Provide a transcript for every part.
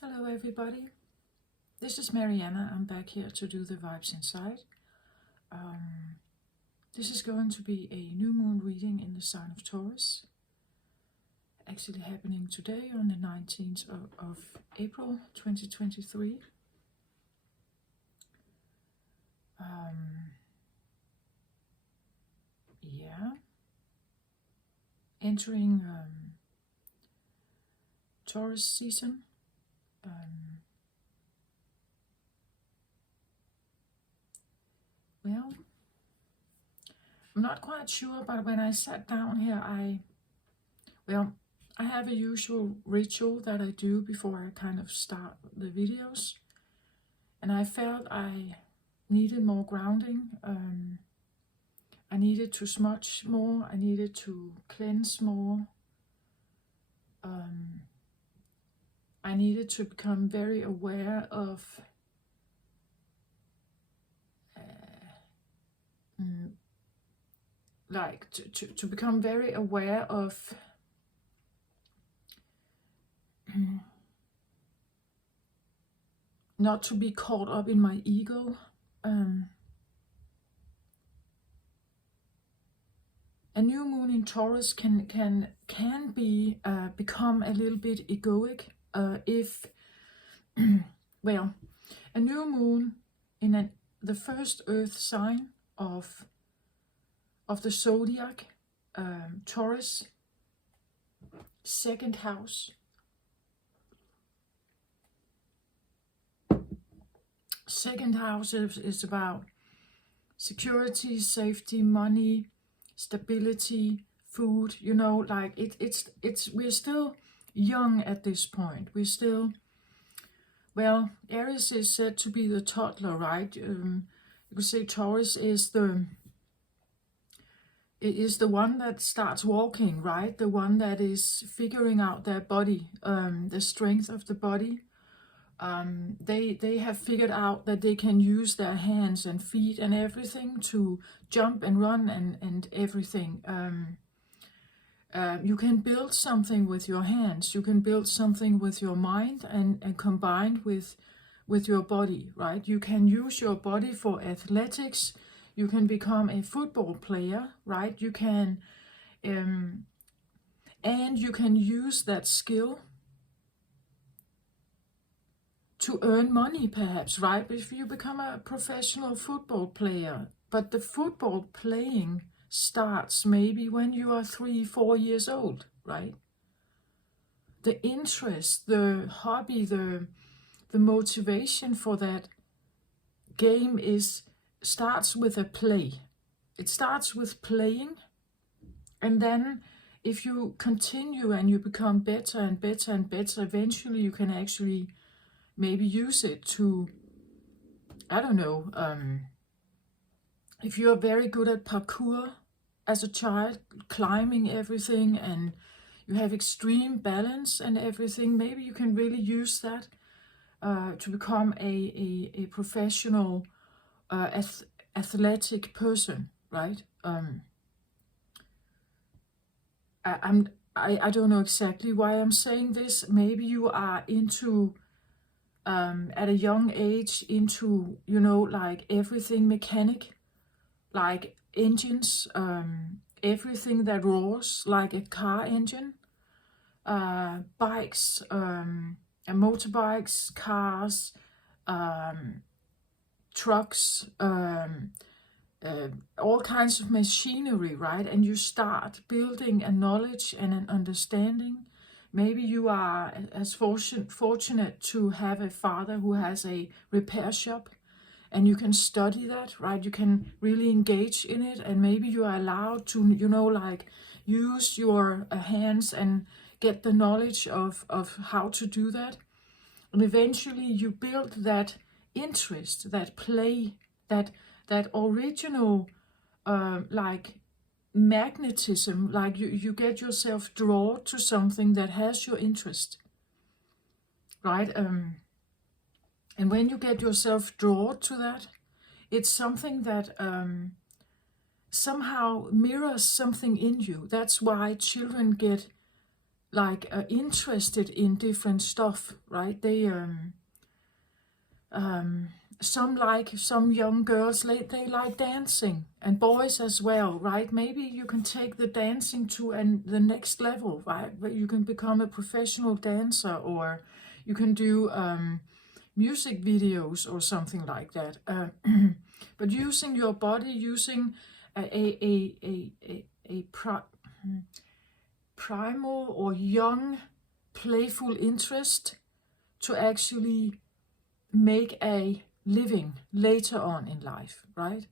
Hello everybody, this is Mariana. I'm back here to do the Vibes Inside. This is going to be a new moon reading in the sign of Taurus, actually happening today on the 19th of April 2023. Entering Taurus season. Well, I'm not quite sure, but when I sat down here, I have a usual ritual that I do before I kind of start the videos, and I felt I needed more grounding. I needed to smudge more, I needed to cleanse more. I needed to become very aware of to become very aware of not to be caught up in my ego. A new moon in Taurus can be become a little bit egoic if well, a new moon in the first earth sign of the zodiac, Taurus, second house. Second house is about security, safety, money, stability, food. You know, like it's we're still young at this point. We're still, well, Aries is said to be the toddler, right? You could say Taurus is the one that starts walking, right? The one that is figuring out their body, the strength of the body. They have figured out that they can use their hands and feet and everything to jump and run and everything. You can build something with your hands. You can build something with your mind and combined with your body, right? You can use your body for athletics. You can become a football player, right? You can, and you can use that skill to earn money, perhaps, right? If you become a professional football player, but the football playing starts maybe when you are 3-4 years old, right? The interest, the hobby, the motivation for that game starts with a play. It starts with playing, and then if you continue and you become better and better and better, eventually you can actually maybe use it to, I don't know, if you are very good at parkour as a child, climbing everything, and you have extreme balance and everything, maybe you can really use that to become a professional athletic person, right? I don't know exactly why I'm saying this. Maybe you are into at a young age into, you know, like everything mechanic, like engines, everything that roars like a car engine, bikes, motorbikes, cars, trucks, all kinds of machinery, right? And you start building a knowledge and an understanding. Maybe you are as fortunate to have a father who has a repair shop, and you can study that, right? You can really engage in it, and maybe you are allowed to, you know, like use your hands and get the knowledge of how to do that. And eventually you build that interest, that play, that original like magnetism, like you get yourself drawn to something that has your interest, right? And when you get yourself drawn to that, it's something that somehow mirrors something in you. That's why children get like interested in different stuff, right? They some young girls, they like dancing, and boys as well, right? Maybe you can take the dancing to the next level, right? Where you can become a professional dancer, or you can do music videos or something like that. But using your body, using a primal or young, playful interest to actually make a living later on in life, right?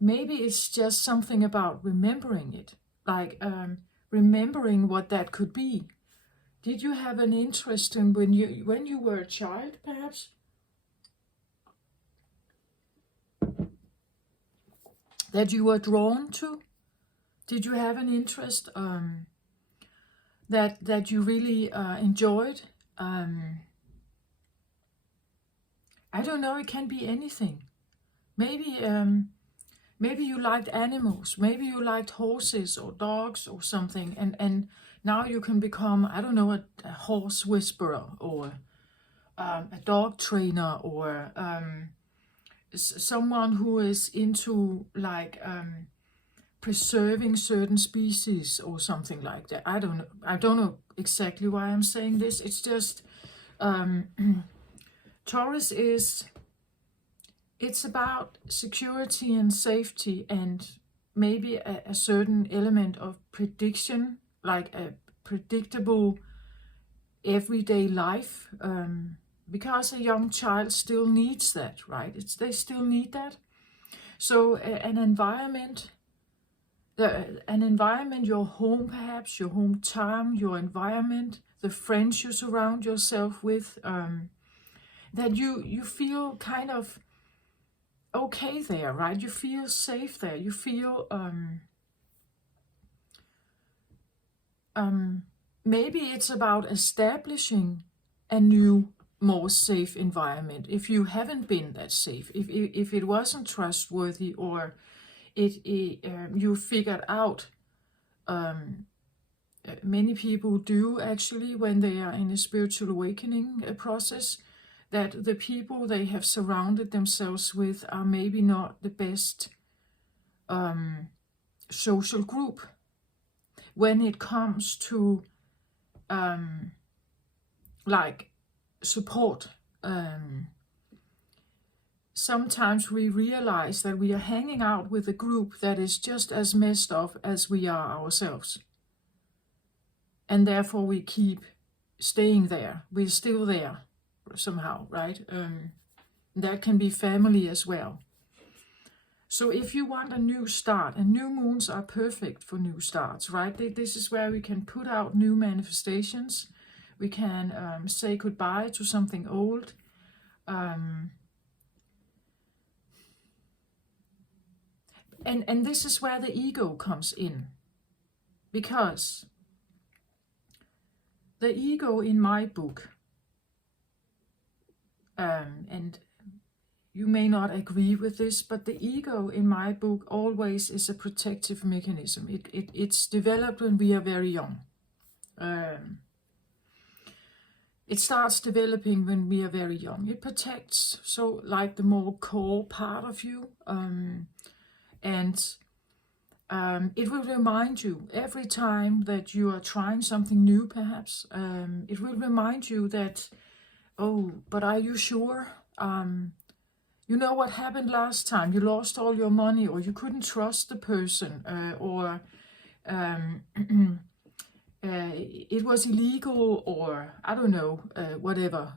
Maybe it's just something about remembering it, like remembering what that could be. Did you have an interest in when you were a child, perhaps, that you were drawn to? Did you have an interest that you really enjoyed? I don't know. It can be anything. Maybe you liked animals. Maybe you liked horses or dogs or something, and now you can become, I don't know, a horse whisperer, or a dog trainer, or someone who is into like preserving certain species or something like that. I don't know exactly why I'm saying this. It's just Taurus it's about security and safety, and maybe a certain element of prediction, like a predictable everyday life, because a young child still needs that, right? They still need that. So an environment, your home, perhaps your hometown, your environment, the friends you surround yourself with, that you feel kind of okay there, right? You feel safe there. You feel maybe it's about establishing a new, more safe environment. If you haven't been that safe, if it wasn't trustworthy, or you figured out, many people do actually when they are in a spiritual awakening process, that the people they have surrounded themselves with are maybe not the best social group when it comes to like support. Sometimes we realize that we are hanging out with a group that is just as messed up as we are ourselves, and therefore we keep staying there. We're still there somehow, right? That can be family as well. So if you want a new start, and new moons are perfect for new starts, right? This is where we can put out new manifestations. We can say goodbye to something old. And this is where the ego comes in, because the ego in my book, and you may not agree with this, but the ego in my book always is a protective mechanism. It's developed when we are very young. It starts developing when we are very young. It protects, so like the more core part of you, and it will remind you every time that you are trying something new, perhaps. It will remind you that, oh, but are you sure? You know what happened last time? You lost all your money, or you couldn't trust the person, or it was illegal, or I don't know, whatever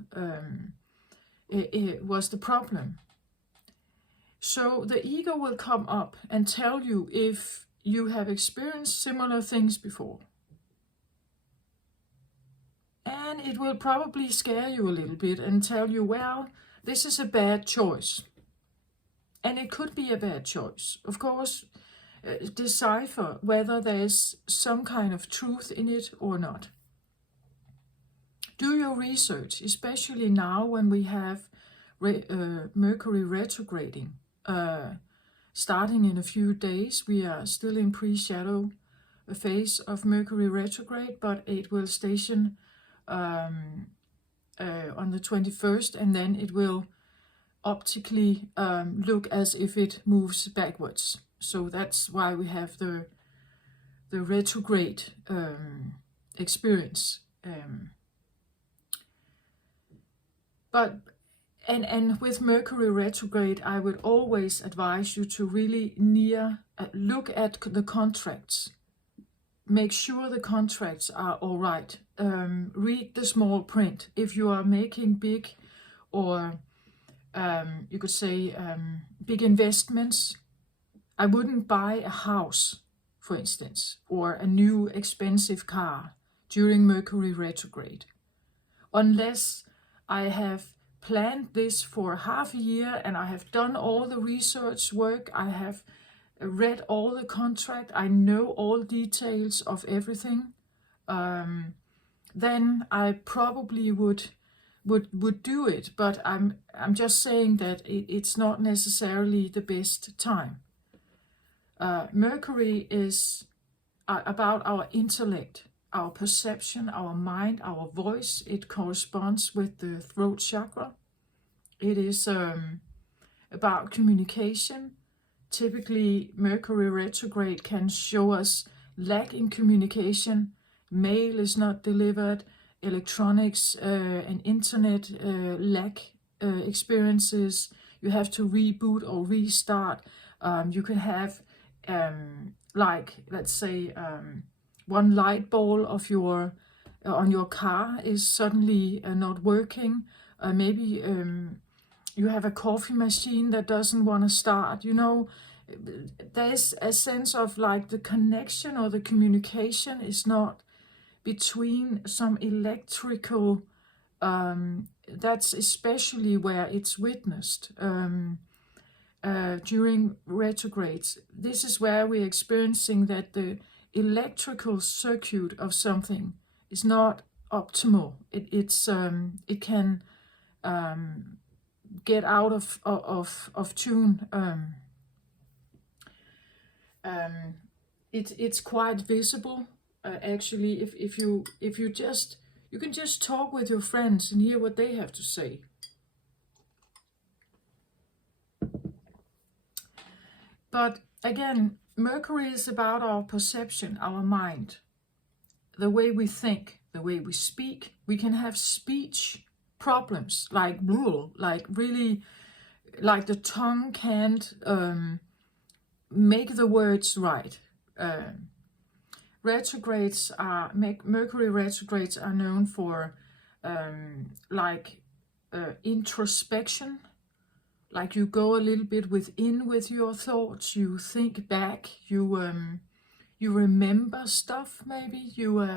it was the problem. So the ego will come up and tell you if you have experienced similar things before. And it will probably scare you a little bit and tell you, well, this is a bad choice. And it could be a bad choice. Of course, decipher whether there's some kind of truth in it or not. Do your research, especially now when we have Mercury retrograding. Starting in a few days, we are still in pre-shadow phase of Mercury retrograde, but it will station on the 21st, and then it will optically look as if it moves backwards. So that's why we have the retrograde experience. But with Mercury retrograde, I would always advise you to really look at the contracts. Make sure the contracts are all right. Read the small print. If you are making big, or you could say big investments, I wouldn't buy a house, for instance, or a new expensive car during Mercury retrograde, unless I have planned this for half a year and I have done all the research work, I have read all the contract, I know all details of everything, then I probably would do it. But I'm just saying that it's not necessarily the best time. Mercury is about our intellect, our perception, our mind, our voice. It corresponds with the throat chakra. It is about communication. Typically, Mercury retrograde can show us lack in communication. Mail is not delivered. Electronics and internet lack experiences. You have to reboot or restart. You can have like, let's say, one light bulb of your on your car is suddenly not working. Maybe you have a coffee machine that doesn't want to start. You know, there's a sense of like the connection or the communication is not between some electrical. That's especially where it's witnessed during retrogrades. This is where we're experiencing that the electrical circuit of something is not optimal. It can get out of tune. It's quite visible. Actually, if you can just talk with your friends and hear what they have to say. But again, Mercury is about our perception, our mind, the way we think, the way we speak. We can have speech problems, like really, like the tongue can't make the words right. Mercury retrogrades are known for introspection. Like you go a little bit within with your thoughts, you think back, you remember stuff. Maybe you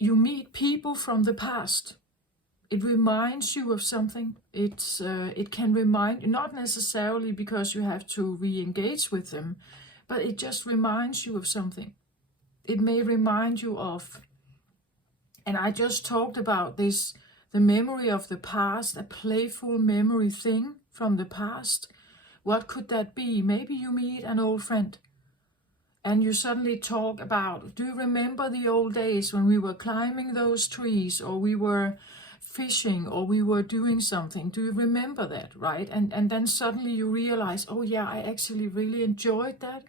meet people from the past. It reminds you of something. It can remind you, not necessarily because you have to re-engage with them, but it just reminds you of something. It may remind you of, and I just talked about this, the memory of the past, a playful memory thing from the past. What could that be? Maybe you meet an old friend and you suddenly talk about, do you remember the old days when we were climbing those trees, or we were fishing, or we were doing something? Do you remember that, right? And then suddenly you realize, oh yeah, I actually really enjoyed that.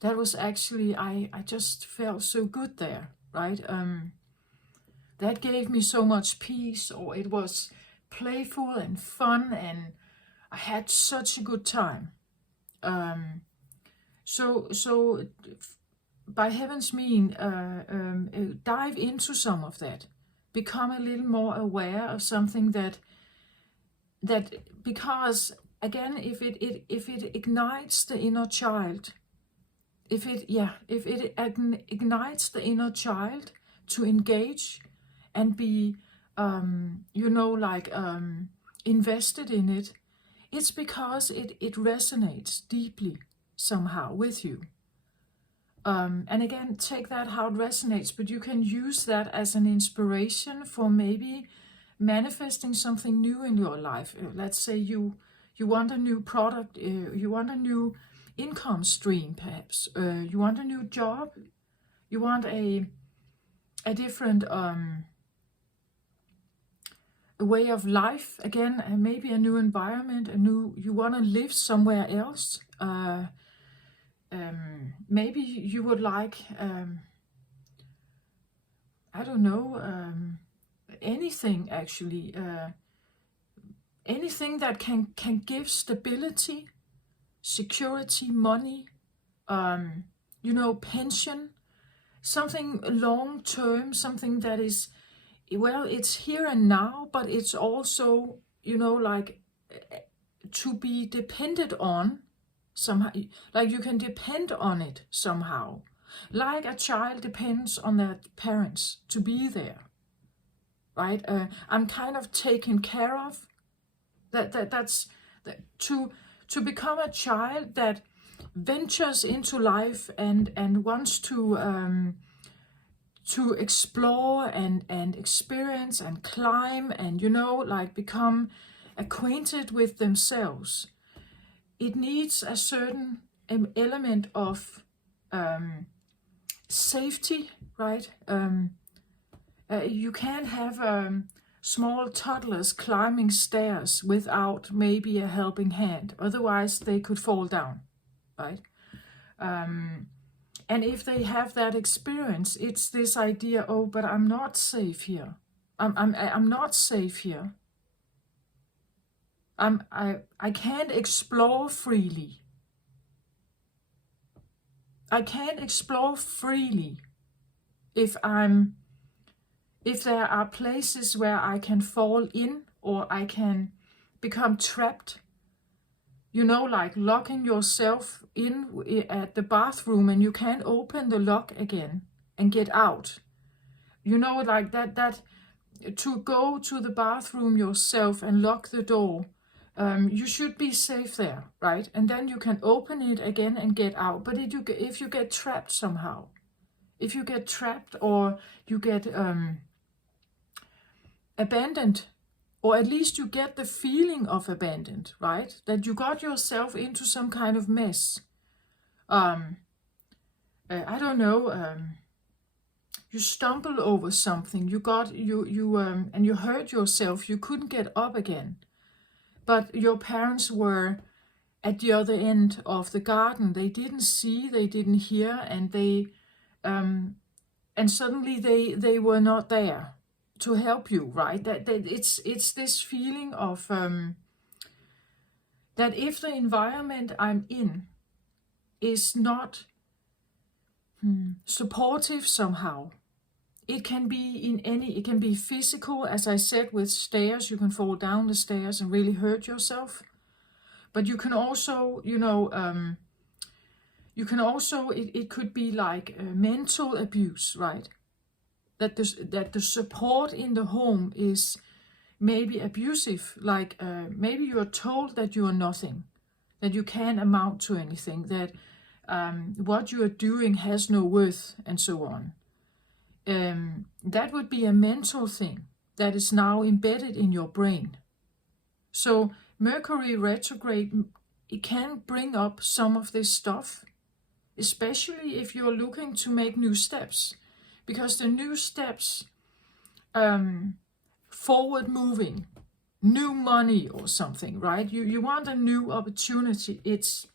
That was actually, I just felt so good there, right? That gave me so much peace, or it was playful and fun, and I had such a good time. So by heaven's mean, dive into some of that. Become a little more aware of something that because again, if it ignites the inner child, if it ignites the inner child to engage and be, invested in it, it's because it resonates deeply somehow with you. And again, take that how it resonates, but you can use that as an inspiration for maybe manifesting something new in your life. Let's say you want a new product, you want a new income stream, perhaps. You want a new job. You want a different a way of life again, and maybe a new environment, you want to live somewhere else. Maybe you would like, I don't know, anything actually, anything that can give stability, security, money, pension, something long term, something that is, well, it's here and now, but it's also, like to be depended on somehow, like you can depend on it somehow, like a child depends on their parents to be there, right? I'm kind of taken care of. That's to become a child that ventures into life and wants to explore and experience and climb and like become acquainted with themselves. It needs a certain element of safety, right? You can't have small toddlers climbing stairs without maybe a helping hand. Otherwise, they could fall down, right? And if they have that experience, it's this idea: oh, but I'm not safe here. I'm not safe here. I can't explore freely. I can't explore freely if there are places where I can fall in or I can become trapped. Like locking yourself in at the bathroom and you can't open the lock again and get out. Like that to go to the bathroom yourself and lock the door. You should be safe there, right? And then you can open it again and get out. But if you get trapped somehow, if you get trapped or you get abandoned, or at least you get the feeling of abandoned, right? That you got yourself into some kind of mess. I don't know. You stumble over something. And you hurt yourself. You couldn't get up again. But your parents were at the other end of the garden. They didn't see, they didn't hear, and and suddenly they were not there to help you, right? That it's this feeling of that if the environment I'm in is not supportive somehow, it can be it can be physical, as I said, with stairs. You can fall down the stairs and really hurt yourself. But you can also, it could be like mental abuse, right? That the support in the home is maybe abusive, like maybe you're told that you are nothing, that you can't amount to anything, that what you are doing has no worth, and so on. That would be a mental thing that is now embedded in your brain. So Mercury retrograde, it can bring up some of this stuff, especially if you're looking to make new steps, because the new steps, forward moving, new money or something, right? You want a new opportunity. It's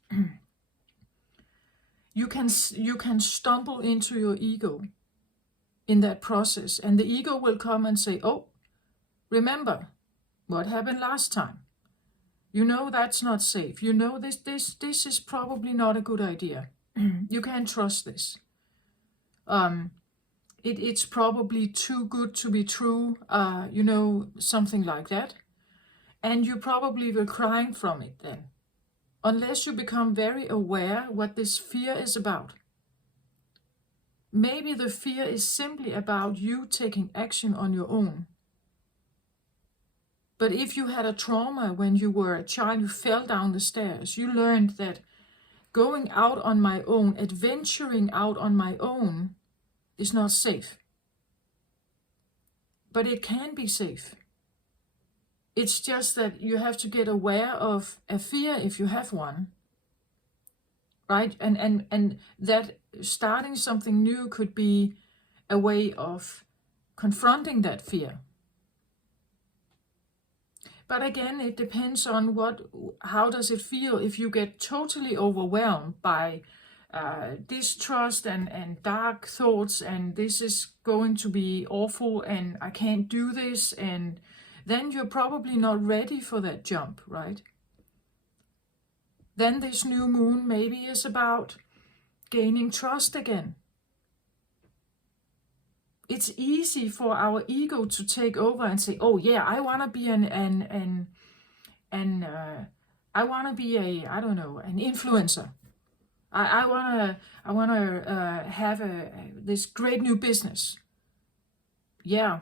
you can stumble into your ego in that process, and the ego will come and say, oh, remember what happened last time. That's not safe. This is probably not a good idea. You can't trust this. It's probably too good to be true, something like that. And you probably will cry from it then, unless you become very aware what this fear is about. Maybe the fear is simply about you taking action on your own. But if you had a trauma when you were a child, you fell down the stairs, you learned that going out on my own, adventuring out on my own, is not safe. But it can be safe. It's just that you have to get aware of a fear if you have one. right? And that starting something new could be a way of confronting that fear. But again, it depends on how does it feel. If you get totally overwhelmed by distrust and dark thoughts, and this is going to be awful, and I can't do this, and then you're probably not ready for that jump, right? Then this new moon maybe is about gaining trust again. It's easy for our ego to take over and say, "Oh yeah, I want to be I want to be I don't know, an influencer. I want to have this great new business." Yeah,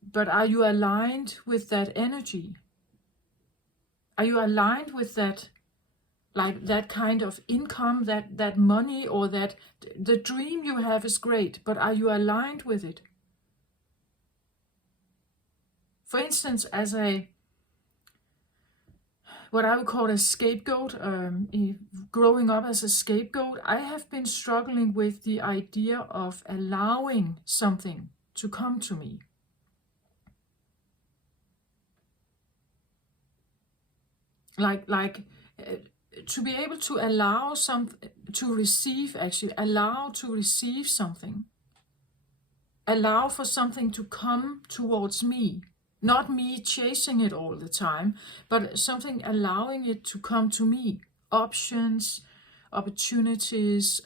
but are you aligned with that energy? Are you aligned with that, like that kind of income, that money, or that the dream you have is great, but are you aligned with it? For instance, as what I would call a scapegoat, growing up as a scapegoat, I have been struggling with the idea of allowing something to come to me. To be able to allow to receive something, allow for something to come towards me, not me chasing it all the time, but something allowing it to come to me, options, opportunities,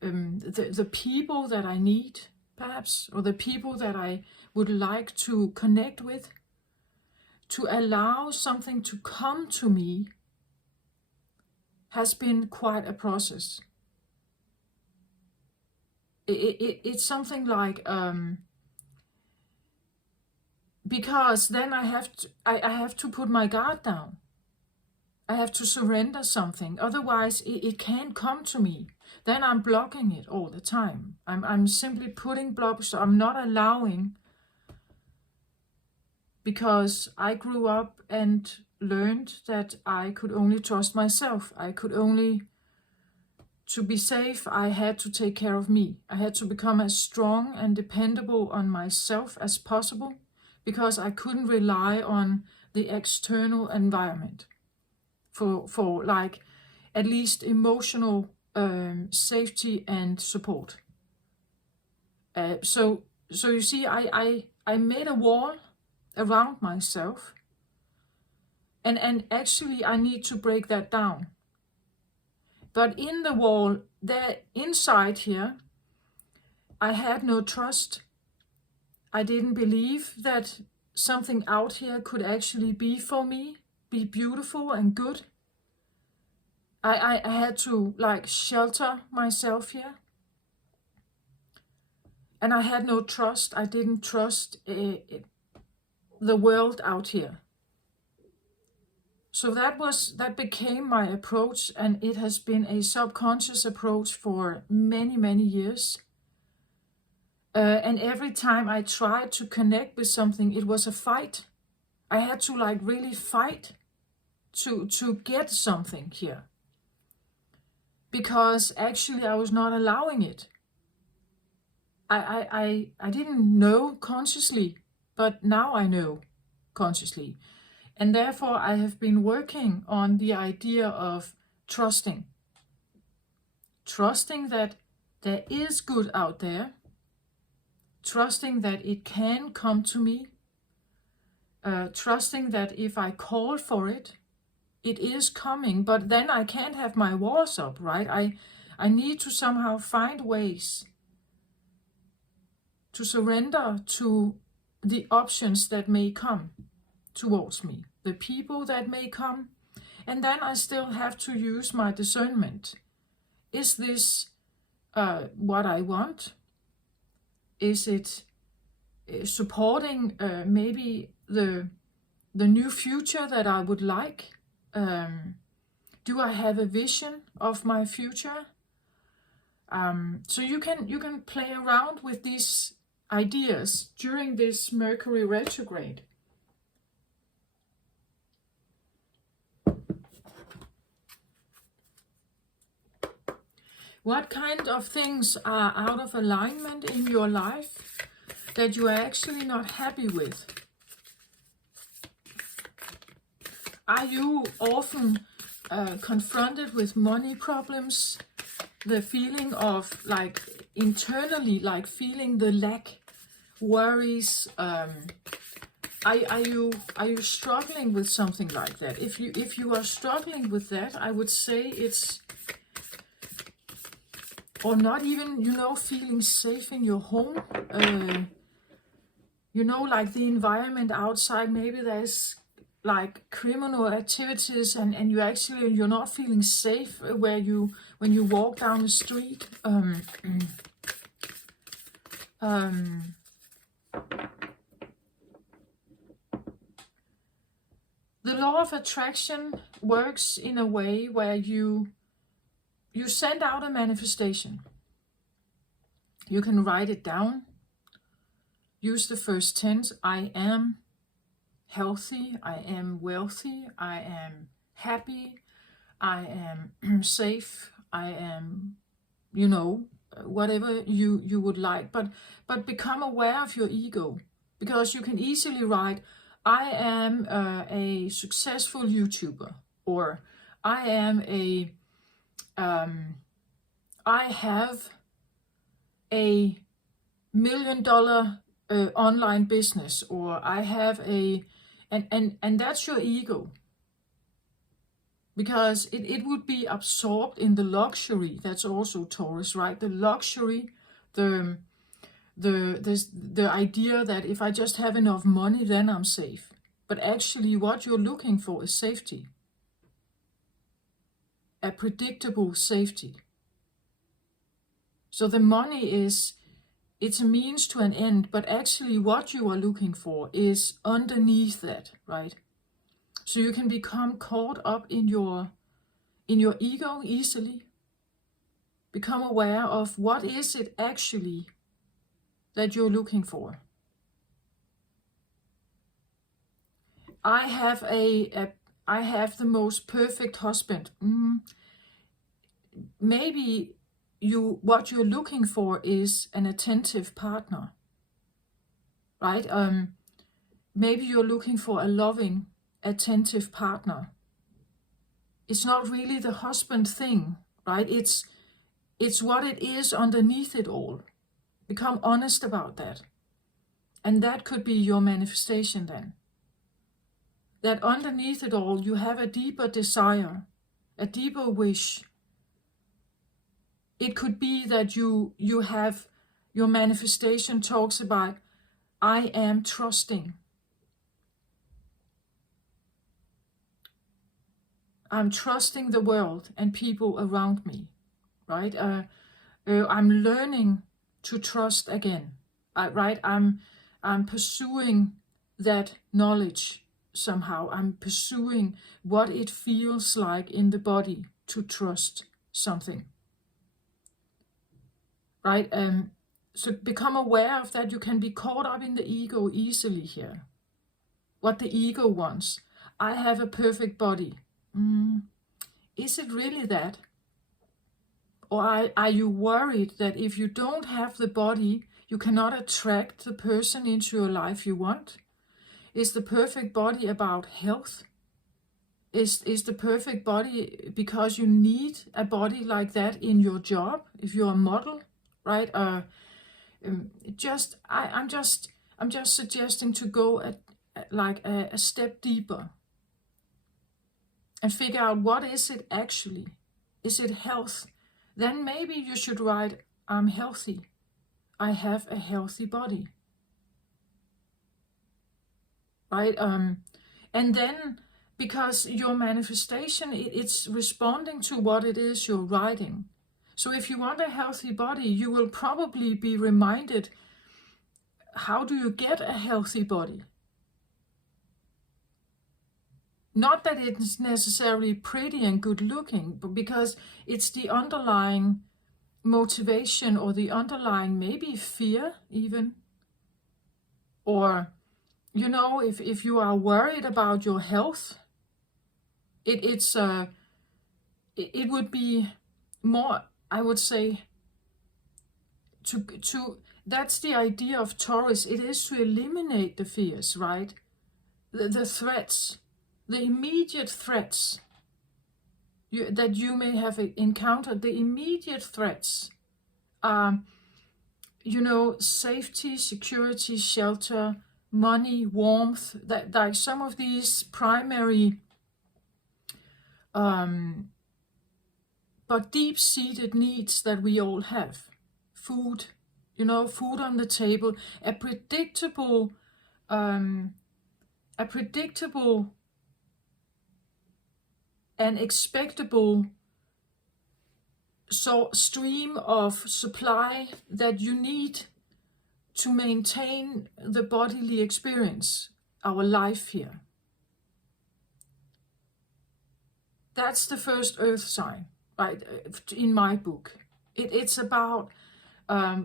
the people that I need, perhaps, or the people that I would like to connect with. To allow something to come to me has been quite a process. It's something like, because then I have to put my guard down. I have to surrender something, otherwise it can't come to me. Then I'm blocking it all the time. I'm simply putting blocks, so I'm not allowing, because I grew up and learned that I could only trust myself. To be safe, I had to take care of me. I had to become as strong and dependable on myself as possible, because I couldn't rely on the external environment for like at least emotional safety and support. So you see, I made a wall around myself, and actually I need to break that down. But in the wall, there inside here, I had no trust. I didn't believe that something out here could actually be for me, be beautiful and good. I had to like shelter myself here. And I had no trust. I didn't trust the world out here. So that became my approach, and it has been a subconscious approach for many, many years. And every time I tried to connect with something, it was a fight. I had to like really fight to get something here, because actually I was not allowing it. I didn't know consciously, but now I know consciously. And therefore, I have been working on the idea of trusting. Trusting that there is good out there. Trusting that it can come to me. Trusting that if I call for it, it is coming. But then I can't have my walls up, right? I need to somehow find ways to surrender to the options that may come towards me, the people that may come, and then I still have to use my discernment. Is this what I want? Is it supporting maybe the new future that I would like? Do I have a vision of my future? So you can play around with these ideas during this Mercury retrograde. What kind of things are out of alignment in your life that you are actually not happy with? Are you often confronted with money problems? The feeling of like internally, like feeling the lack, worries. Are you struggling with something like that? If you are struggling with that, I would say it's, or not even, feeling safe in your home. Like the environment outside, maybe there's like criminal activities, and you're not feeling safe when you walk down the street. The law of attraction works in a way where you send out a manifestation. You can write it down. Use the first tense. I am healthy. I am wealthy. I am happy. I am safe. I am, whatever you would like. But become aware of your ego, because you can easily write, I am a successful YouTuber, or I am I have a $1 million online business, or I have and that's your ego, because it would be absorbed in the luxury. That's also Taurus, right? The luxury, the idea that if I just have enough money, then I'm safe. But actually what you're looking for is safety, a predictable safety. So the money it's a means to an end, but actually what you are looking for is underneath that, right? So you can become caught up in your ego easily. Become aware of what is it actually that you're looking for. I have I have the most perfect husband. Maybe what you're looking for is an attentive partner, right? Maybe you're looking for a loving, attentive partner. It's not really the husband thing, right? It's what it is underneath it all. Become honest about that. And that could be your manifestation then. That underneath it all, you have a deeper desire, a deeper wish. It could be that you have, your manifestation talks about, I am trusting. I'm trusting the world and people around me, right? I'm learning to trust again, right? I'm pursuing that knowledge somehow. I'm pursuing what it feels like in the body to trust something, right? So become aware of that. You can be caught up in the ego easily here. What the ego wants. I have a perfect body. Is it really that? Or are you worried that if you don't have the body, you cannot attract the person into your life you want? Is the perfect body about health? Is the perfect body because you need a body like that in your job, if you're a model, right? I'm just suggesting to go a step deeper and figure out, what is it actually? Is it health? Then maybe you should write, I'm healthy. I have a healthy body. Right? And then, because your manifestation, it's responding to what it is you're writing. So if you want a healthy body, you will probably be reminded, how do you get a healthy body? Not that it's necessarily pretty and good looking, but because it's the underlying motivation, or the underlying maybe fear even. Or, if you are worried about your health, it would be more, I would say, that's the idea of Taurus. It is to eliminate the fears, right? The threats, the immediate threats that you may have encountered. The immediate threats are, safety, security, shelter, money, warmth, that like some of these primary but deep-seated needs that we all have. Food, food on the table, a predictable and expectable stream of supply that you need to maintain the bodily experience, our life here. That's the first earth sign, right? In my book, it's about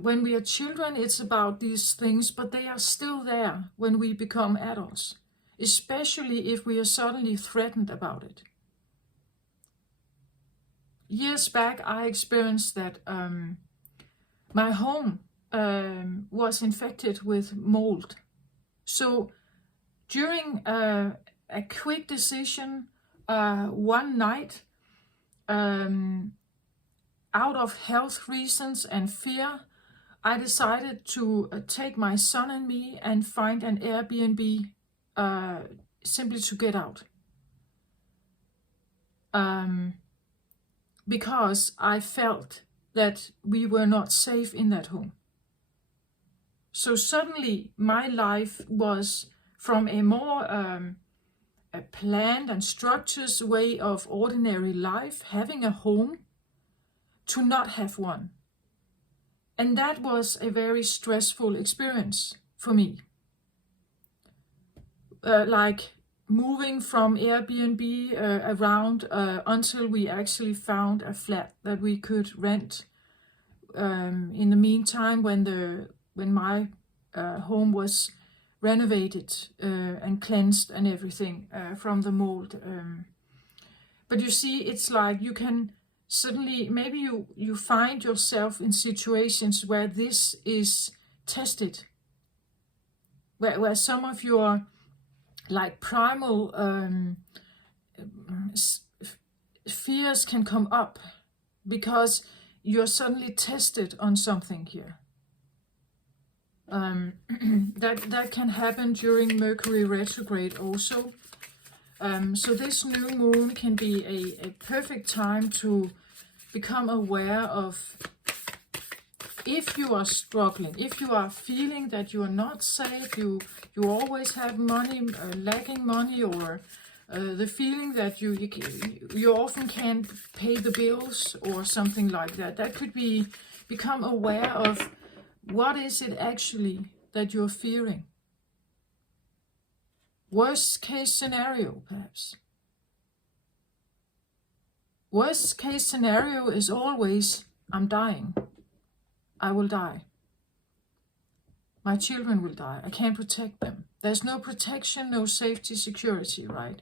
when we are children, it's about these things, but they are still there when we become adults, especially if we are suddenly threatened about it. Years back, I experienced that my home was infected with mold. So during a quick decision, one night, out of health reasons and fear, I decided to take my son and me and find an Airbnb simply to get out. Because I felt that we were not safe in that home. So suddenly my life was from a more a planned and structured way of ordinary life, having a home, to not have one. And that was a very stressful experience for me. Like moving from Airbnb around until we actually found a flat that we could rent. In the meantime, when my home was renovated and cleansed and everything from the mold. But you see, it's like you can suddenly, maybe you find yourself in situations where this is tested, where some of your like primal fears can come up because you're suddenly tested on something here. That can happen during Mercury retrograde also. So this new moon can be a perfect time to become aware of, if you are struggling, if you are feeling that you are not safe, you always have money, lacking money, or the feeling that you often can't pay the bills or something like that. That could be become aware of what is it actually that you're fearing. Worst case scenario, perhaps. Worst case scenario is always, I'm dying. I will die. My children will die. I can't protect them. There's no protection, no safety, security, right?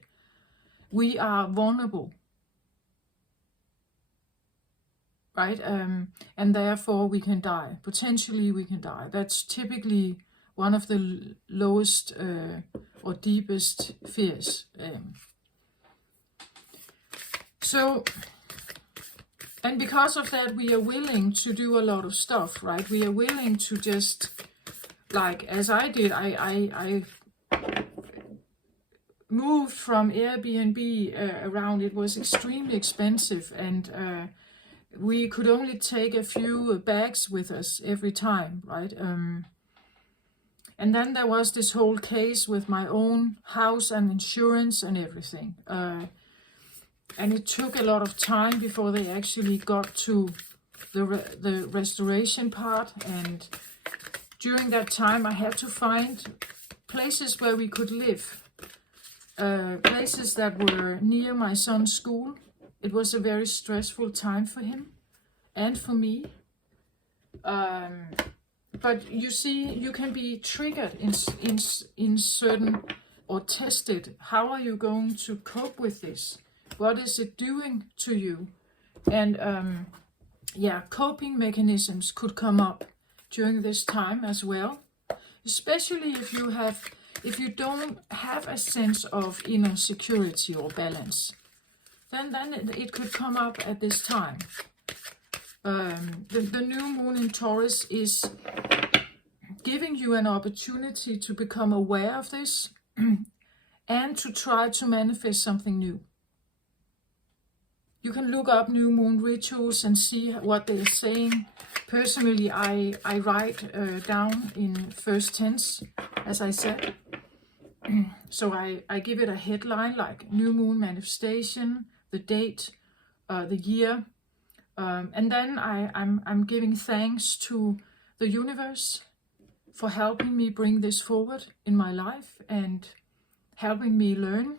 We are vulnerable, right? And therefore we can die. Potentially we can die. That's typically one of the lowest or deepest fears. And because of that, we are willing to do a lot of stuff, right? We are willing to just, like as I did, I moved from Airbnb around. It was extremely expensive, and we could only take a few bags with us every time, right? And then there was this whole case with my own house and insurance and everything. And it took a lot of time before they actually got to the restoration part. And during that time, I had to find places where we could live. Places that were near my son's school. It was a very stressful time for him and for me. But you see, you can be triggered in certain, or tested. How are you going to cope with this? What is it doing to you? And yeah, coping mechanisms could come up during this time as well, especially if you don't have a sense of inner security or balance, then it could come up at this time. The new moon in Taurus is giving you an opportunity to become aware of this and to try to manifest something new. You can look up new moon rituals and see what they're saying. Personally, I write down in first tense, as I said. So I give it a headline like new moon manifestation, the date, the year, and then I'm giving thanks to the universe for helping me bring this forward in my life and helping me learn.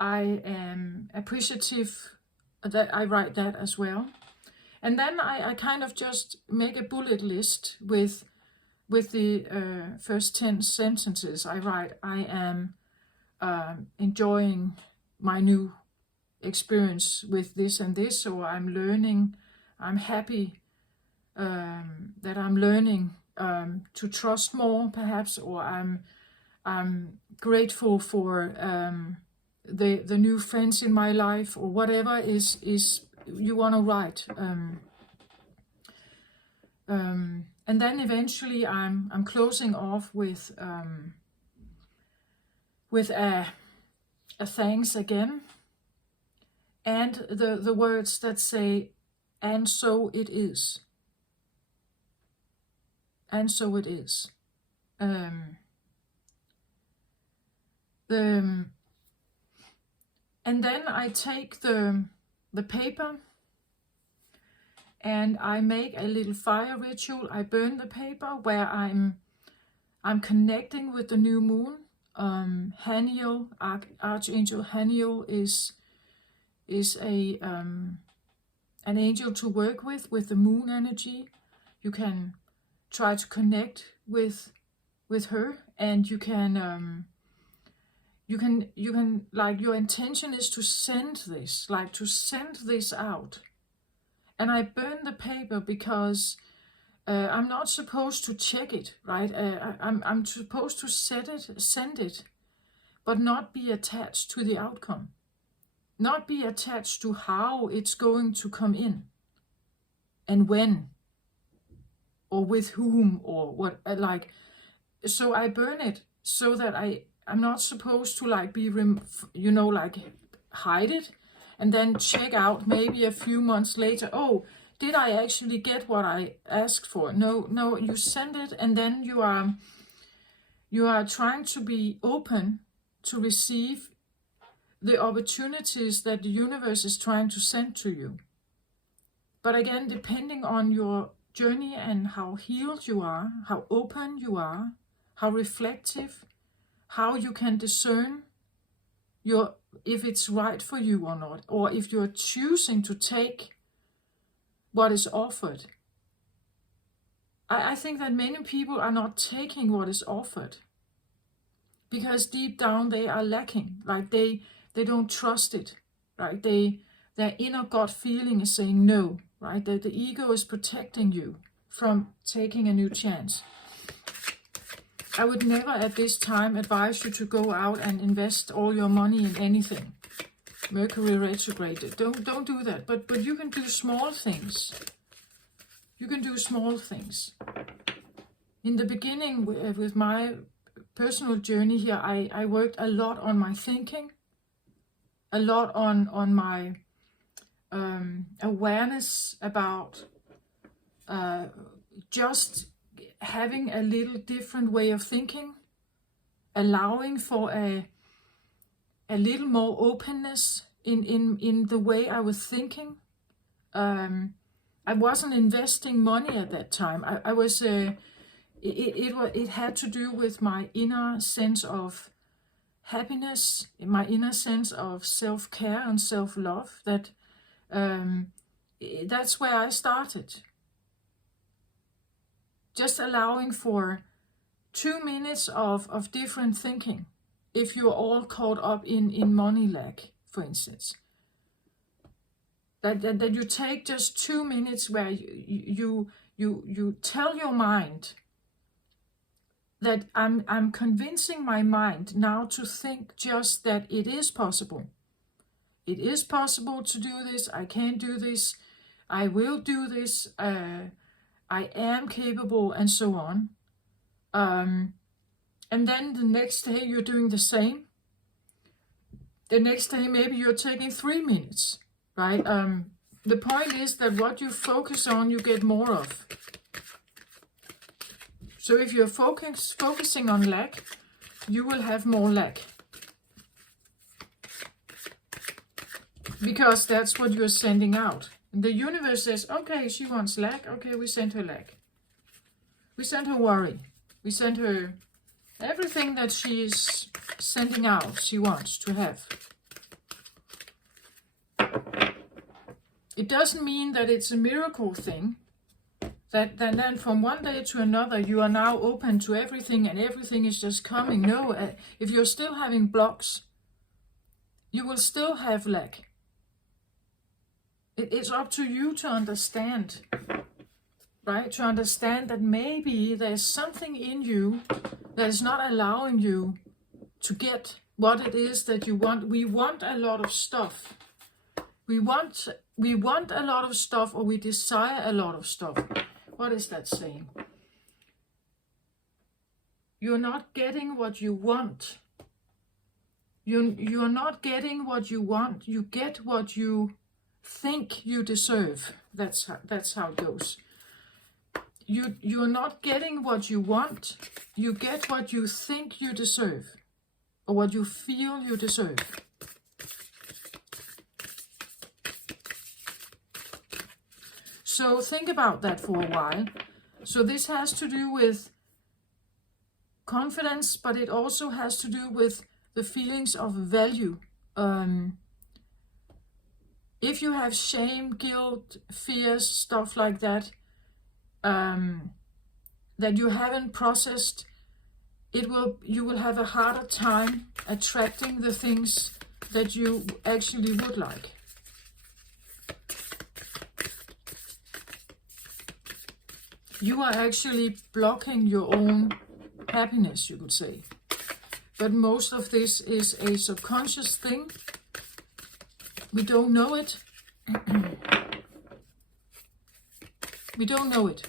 I am appreciative that I write that as well. And then I kind of just make a bullet list with the first 10 sentences. I write, I am enjoying my new experience with this and this, or I'm learning, I'm happy that I'm learning to trust more, perhaps, or I'm grateful for the new friends in my life, or whatever is you want to write. And then eventually I'm closing off with a thanks again, and the words that say, and so it is. And so it is. And then I take the paper and I make a little fire ritual. I burn the paper where I'm connecting with the new moon. Haniel, Archangel Haniel is a an angel to work with the moon energy. You can try to connect with her, and you can like, your intention is to send this, out. And I burn the paper because I'm not supposed to check it, right? I'm supposed to send it, but not be attached to the outcome. Not be attached to how it's going to come in, and when, or with whom, or what, like. So I burn it so that I'm not supposed to like be, like hide it and then check out maybe a few months later. Oh, did I actually get what I asked for? No, you send it, and then you are trying to be open to receive the opportunities that the universe is trying to send to you. But again, depending on your journey and how healed you are, how open you are, how reflective, how you can discern if it's right for you or not, or if you're choosing to take what is offered. I think that many people are not taking what is offered because deep down they are lacking, like they don't trust it, right? Their inner gut feeling is saying no, right? The ego is protecting you from taking a new chance. I would never at this time advise you to go out and invest all your money in anything. Mercury retrograde. Don't do that. But you can do small things. You can do small things. In the beginning, with my personal journey here, I worked a lot on my thinking, a lot on my awareness about just having a little different way of thinking, allowing for a little more openness in the way I was thinking. I wasn't investing money at that time. I was it had to do with my inner sense of happiness, my inner sense of self-care and self-love. That's where I started. Just allowing for 2 minutes of different thinking. If you're all caught up in money lack, for instance. That you take just 2 minutes where you tell your mind that I'm convincing my mind now to think just that it is possible. It is possible to do this. I can do this. I will do this. I am capable, and so on. And then the next day you're doing the same. The next day maybe you're taking 3 minutes, right? The point is that what you focus on, you get more of. So if you're focusing on lack, you will have more lack. Because that's what you're sending out. The universe says, okay, she wants lack. Okay, we send her lack. We send her worry. We send her everything that she is sending out, she wants to have. It doesn't mean that it's a miracle thing. That then from one day to another, you are now open to everything and everything is just coming. No, if you're still having blocks, you will still have lack. It's up to you to understand, right? To understand that maybe there's something in you that is not allowing you to get what it is that you want. We want a lot of stuff. We want a lot of stuff, or we desire a lot of stuff. What is that saying? You're not getting what you want. You're not getting what you want. You get what you think you deserve. That's how it goes. You're not getting what you want. You get what you think you deserve, or what you feel you deserve. So think about that for a while. So this has to do with confidence, but it also has to do with the feelings of value. If you have shame, guilt, fears, stuff like that, that you haven't processed, you will have a harder time attracting the things that you actually would like. You are actually blocking your own happiness, you could say. But most of this is a subconscious thing. We don't know it. We don't know it.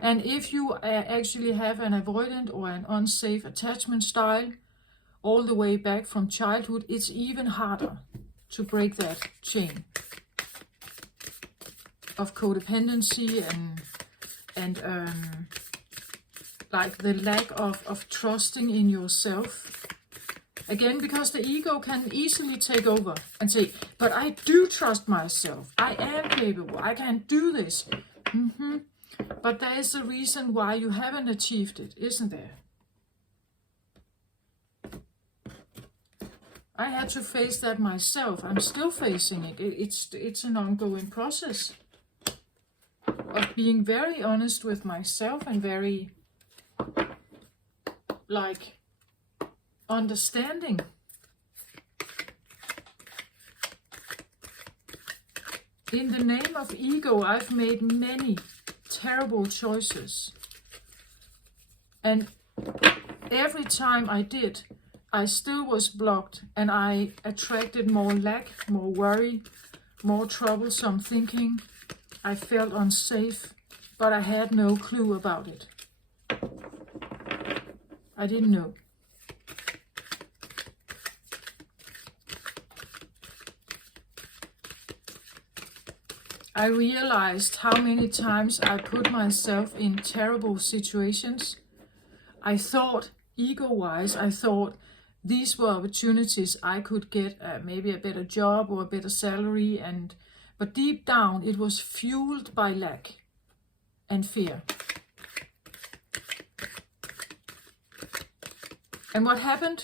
And if you actually have an avoidant or an unsafe attachment style all the way back from childhood, it's even harder to break that chain of codependency and like the lack of trusting in yourself. Again, because the ego can easily take over and say, but I do trust myself. I am capable. I can do this. But there is a reason why you haven't achieved it, isn't there? I had to face that myself. I'm still facing it. It's an ongoing process of being very honest with myself and very, like, understanding. In the name of ego, I've made many terrible choices. And every time I did, I still was blocked, and I attracted more lack, more worry, more troublesome thinking. I felt unsafe, but I had no clue about it. I didn't know. I realized how many times I put myself in terrible situations. I thought, ego-wise, I thought these were opportunities I could get maybe a better job or a better salary, but deep down it was fueled by lack and fear. And what happened?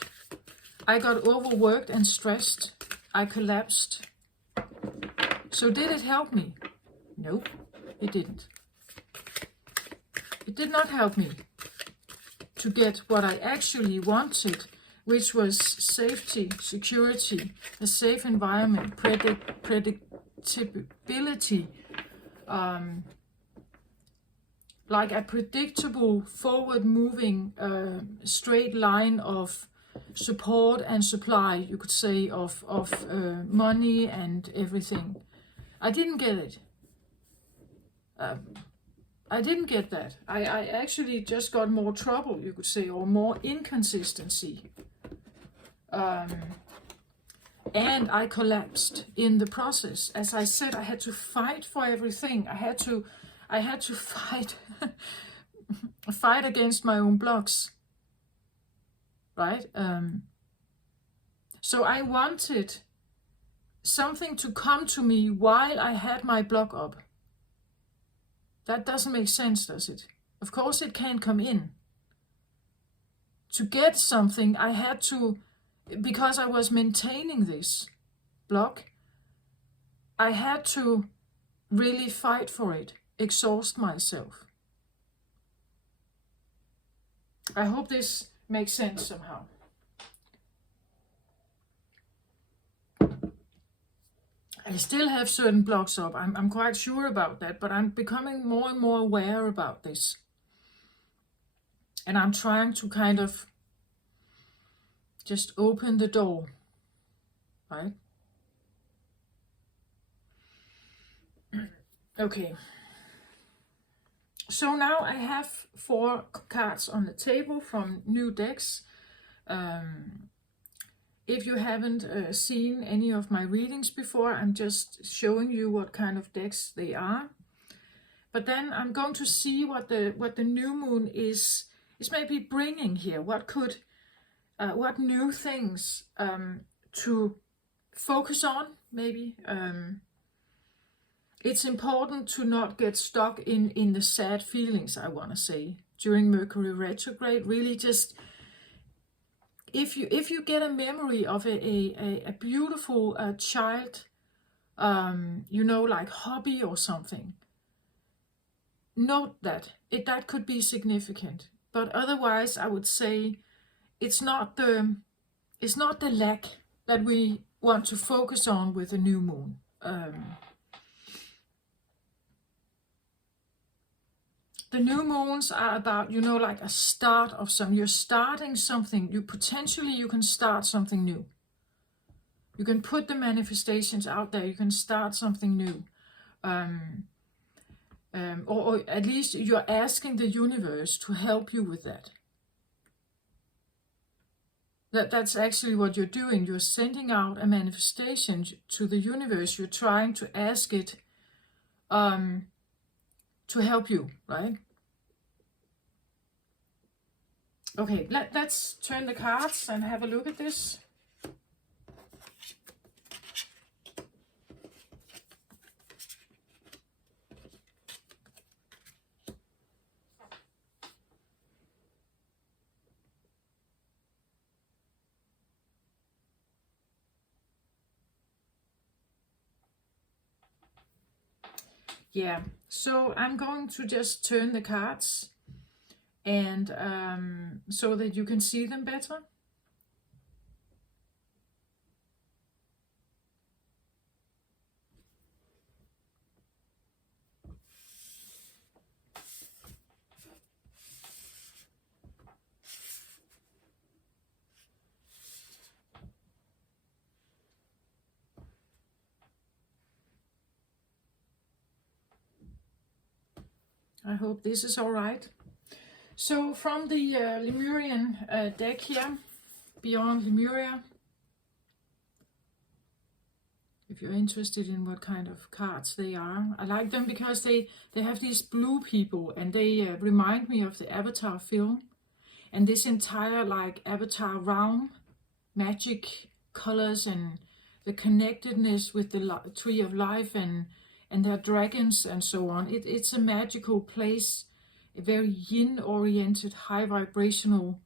I got overworked and stressed. I collapsed. So did it help me? Nope, it didn't. It did not help me to get what I actually wanted, which was safety, security, a safe environment, predictability, like a predictable, forward-moving, straight line of support and supply, you could say, of money and everything. I didn't get it. I didn't get that. I actually just got more trouble, you could say, or more inconsistency. And I collapsed in the process. As I said, I had to fight for everything. I had to fight fight against my own blocks, right? So I wanted something to come to me while I had my block up. That doesn't make sense, does it? Of course it can't come in. To get something, I had to, because I was maintaining this block, I had to really fight for it, exhaust myself. I hope this makes sense somehow. I still have certain blocks up. I'm quite sure about that, but I'm becoming more and more aware about this. And I'm trying to kind of just open the door, right? Okay. So now I have 4 cards on the table from new decks. If you haven't seen any of my readings before, I'm just showing you what kind of decks they are. But then I'm going to see what the new moon is maybe bringing here. What new things to focus on, maybe. It's important to not get stuck in the sad feelings, I want to say, during Mercury retrograde. Really just, if you get a memory of a beautiful child, like hobby or something, note that. That could be significant. But otherwise, I would say it's not the lack that we want to focus on with the new moon. The new moons are about, like a start of something. You're starting something. You can start something new. You can put the manifestations out there. You can start something new. Or at least you're asking the universe to help you with that. That's actually what you're doing. You're sending out a manifestation to the universe. You're trying to ask it to help you, right? Okay, let's turn the cards and have a look at this. Yeah, so I'm going to just turn the cards and so that you can see them better. I hope this is all right. So from the Lemurian deck here, Beyond Lemuria, if you're interested in what kind of cards they are, I like them because they have these blue people and they remind me of the Avatar film and this entire like Avatar realm, magic colors and the connectedness with the tree of life and their dragons and so on. It's a magical place, a very yin-oriented, high-vibrational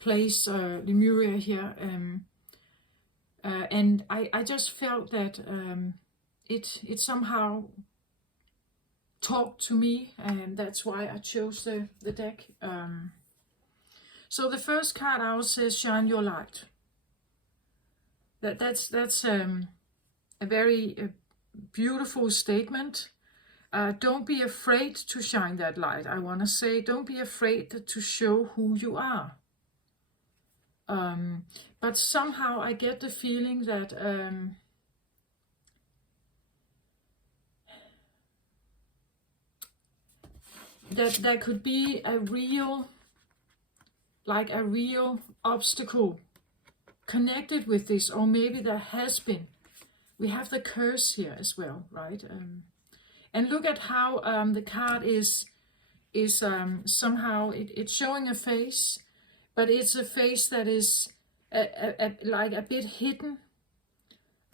place, Lemuria here. And I just felt that it somehow talked to me, and that's why I chose the deck. So the first card out says shine your light. That's a very beautiful statement. Don't be afraid to shine that light. I want to say, don't be afraid to show who you are. But somehow I get the feeling that that there could be a real obstacle connected with this, or maybe there has been. We have the curse here as well, right? And look at how the card is somehow it's showing a face, but it's a face that is like a bit hidden.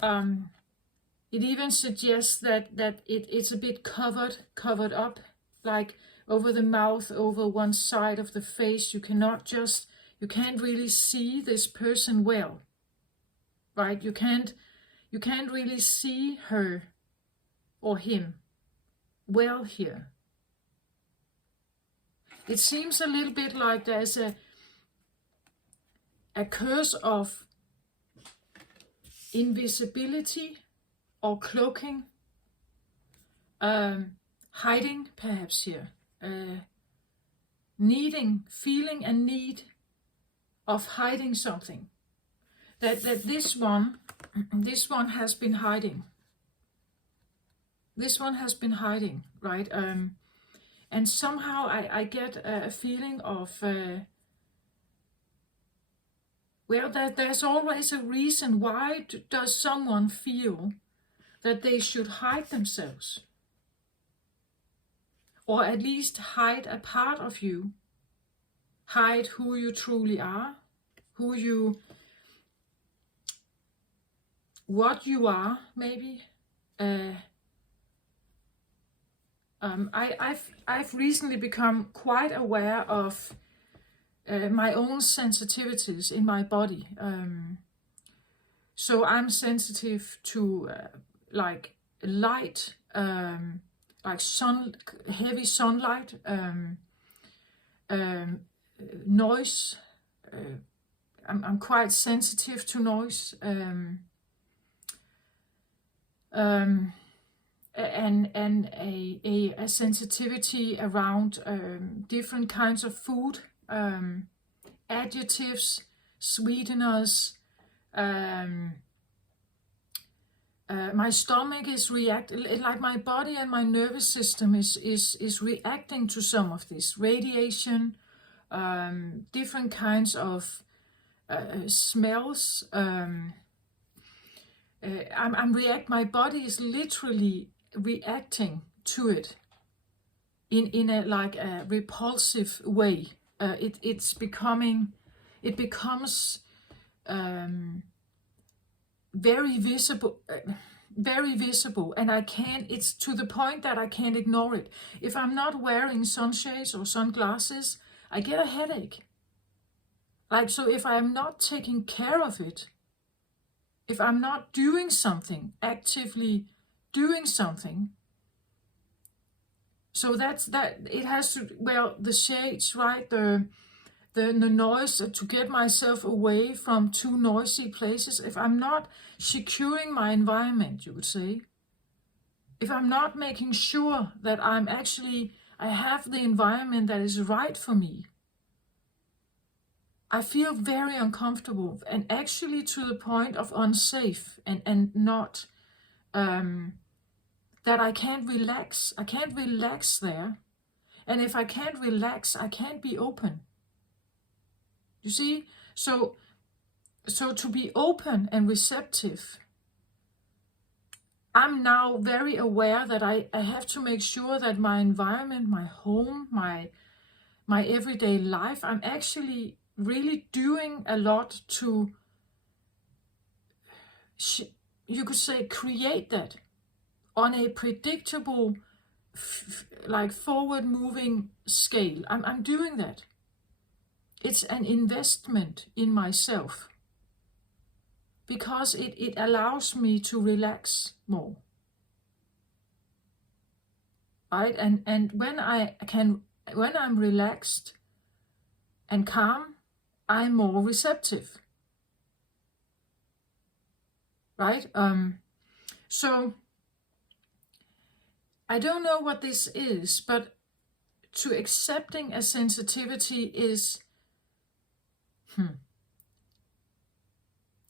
It even suggests that it's a bit covered up, like over the mouth, over one side of the face. You can't really see this person well, right? You can't really see her or him well here. It seems a little bit like there's a curse of invisibility or cloaking, hiding perhaps here, feeling a need of hiding something. That this one has been hiding. This one has been hiding, right? And somehow I get a feeling of, well, there's always a reason. Why does someone feel that they should hide themselves? Or at least hide a part of you. Hide who you truly are, what you are, maybe. I've recently become quite aware of my own sensitivities in my body. So I'm sensitive to like light, like heavy sunlight, noise. I'm quite sensitive to noise. And a sensitivity around different kinds of food, adjectives, sweeteners. My stomach is like my body and my nervous system is reacting to some of this radiation, different kinds of smells. My body is literally reacting to it in a like a repulsive way. It becomes very visible, and it's to the point that I can't ignore it. If I'm not wearing sunshades or sunglasses, I get a headache. Like, so if I'm not taking care of it, if I'm not doing something, actively doing something, so that it has to, well, the shades, right, the noise, to get myself away from too noisy places. If I'm not securing my environment, you would say, if I'm not making sure that I have the environment that is right for me, I feel very uncomfortable, and actually to the point of unsafe, and not that I can't relax. I can't relax there. And if I can't relax, I can't be open. You see? So to be open and receptive, I'm now very aware that I have to make sure that my environment, my home, my everyday life, I'm actually really doing a lot to, you could say, create that on a predictable, like forward-moving scale. I'm doing that. It's an investment in myself, because it allows me to relax more. Right? And when I'm relaxed and calm, I'm more receptive, right? So I don't know what this is, but to accepting a sensitivity is,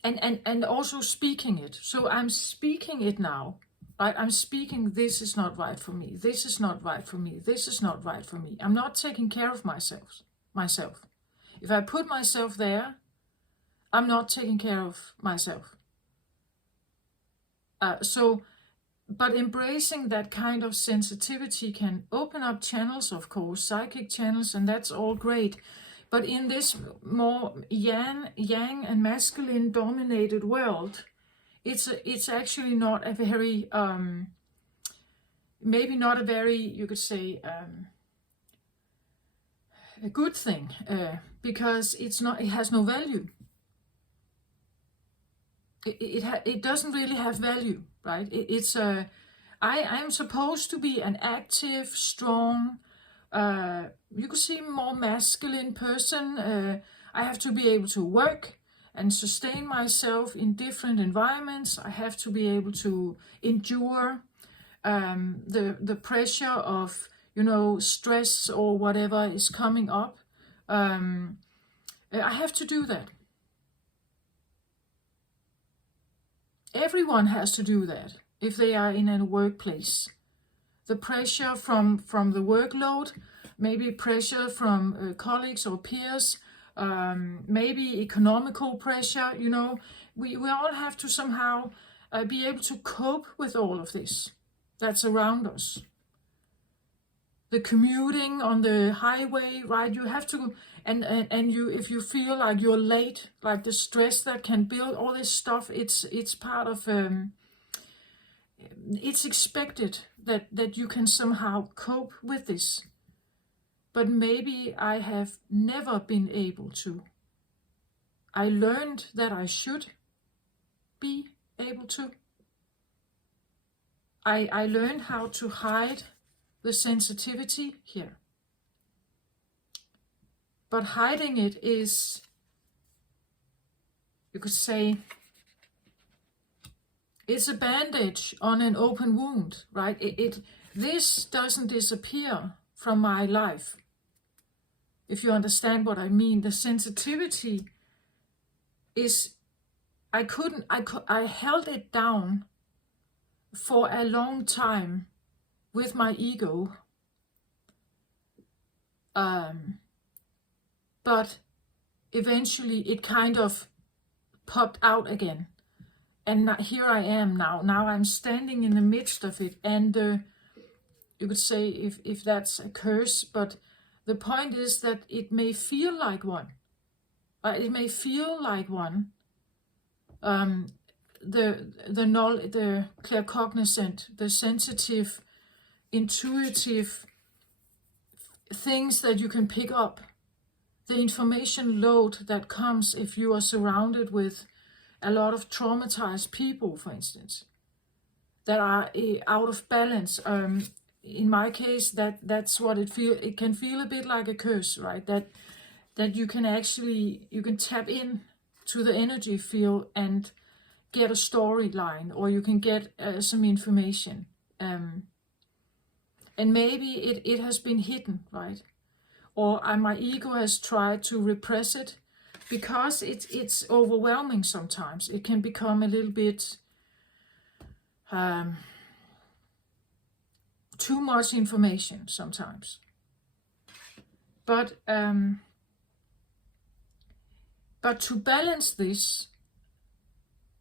and also speaking it. So I'm speaking it now, right? I'm speaking, this is not right for me. This is not right for me. This is not right for me. I'm not taking care of myself. If I put myself there, I'm not taking care of myself. But embracing that kind of sensitivity can open up channels, of course, psychic channels, and that's all great. But in this more yang and masculine dominated world, it's actually not a very, maybe not a very, you could say, a good thing, because it has no value. It doesn't really have value, right? I'm supposed to be an active, strong, you could see more masculine person. I have to be able to work and sustain myself in different environments. I have to be able to endure the pressure of, stress or whatever is coming up. I have to do that. Everyone has to do that if they are in a workplace. The pressure from the workload, maybe pressure from colleagues or peers, maybe economical pressure, we all have to somehow be able to cope with all of this that's around us. The commuting on the highway, right? You have to, and you, if you feel like you're late, like the stress that can build, all this stuff, it's part of, it's expected that you can somehow cope with this. But maybe I have never been able to. I learned that I should be able to. I learned how to hide the sensitivity here. But hiding it is, you could say, it's a bandage on an open wound, right? This doesn't disappear from my life. If you understand what I mean, the sensitivity is, I held it down for a long time with my ego. But eventually it kind of popped out again. And here I am now. Now I'm standing in the midst of it. And you could say if that's a curse, but the point is that it may feel like one. It may feel like one. The claircognizant, the sensitive, intuitive things that you can pick up. The information load that comes if you are surrounded with a lot of traumatized people, for instance, that are out of balance. In my case, that's what it can feel a bit like a curse, right? That you can tap in to the energy field and get a storyline, or you can get some information. And maybe it has been hidden, right? Or my ego has tried to repress it, because it's overwhelming sometimes. It can become a little bit too much information sometimes. But to balance this,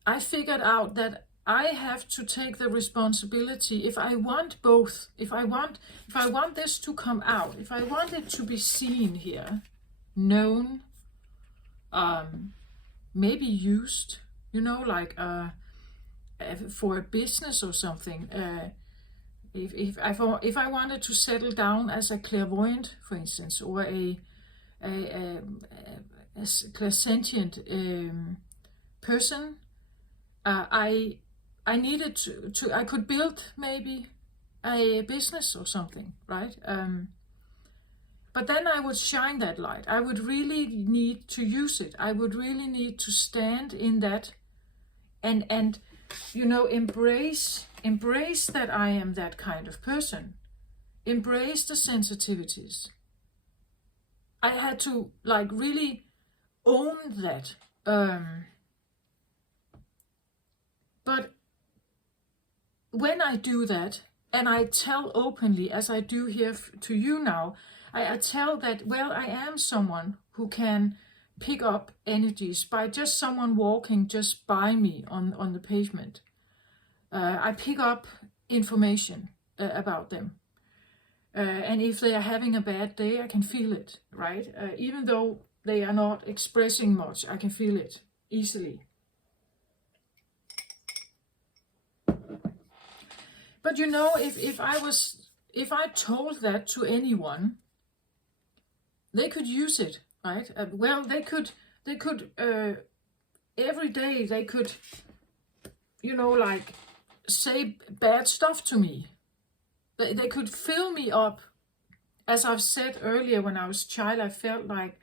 I figured out that I have to take the responsibility. If I want both, if I want this to come out, if I want it to be seen here, known, maybe used, like for a business or something. If I wanted to settle down as a clairvoyant, for instance, or a clairsentient person, I needed to I could build maybe a business or something, right? But then I would shine that light. I would really need to use it. I would really need to stand in that and embrace that I am that kind of person. Embrace the sensitivities. I had to really own that. But when I do that, and I tell openly, as I do here to you now, I tell that, well, I am someone who can pick up energies by just someone walking just by me on the pavement. I pick up information about them. And if they are having a bad day, I can feel it, right? Even though they are not expressing much, I can feel it easily. But if I told that to anyone, they could use it, right? Well, they could every day they could, say bad stuff to me. They could fill me up. As I've said earlier, when I was a child, I felt like,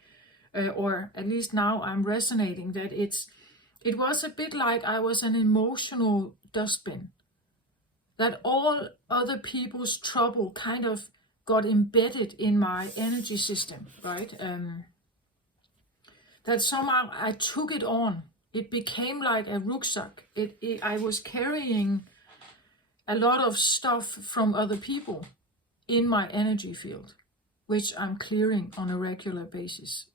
or at least now I'm resonating, that it was a bit like I was an emotional dustbin. That all other people's trouble kind of got embedded in my energy system, right? That somehow I took it on. It became like a rucksack. I was carrying a lot of stuff from other people in my energy field, which I'm clearing on a regular basis.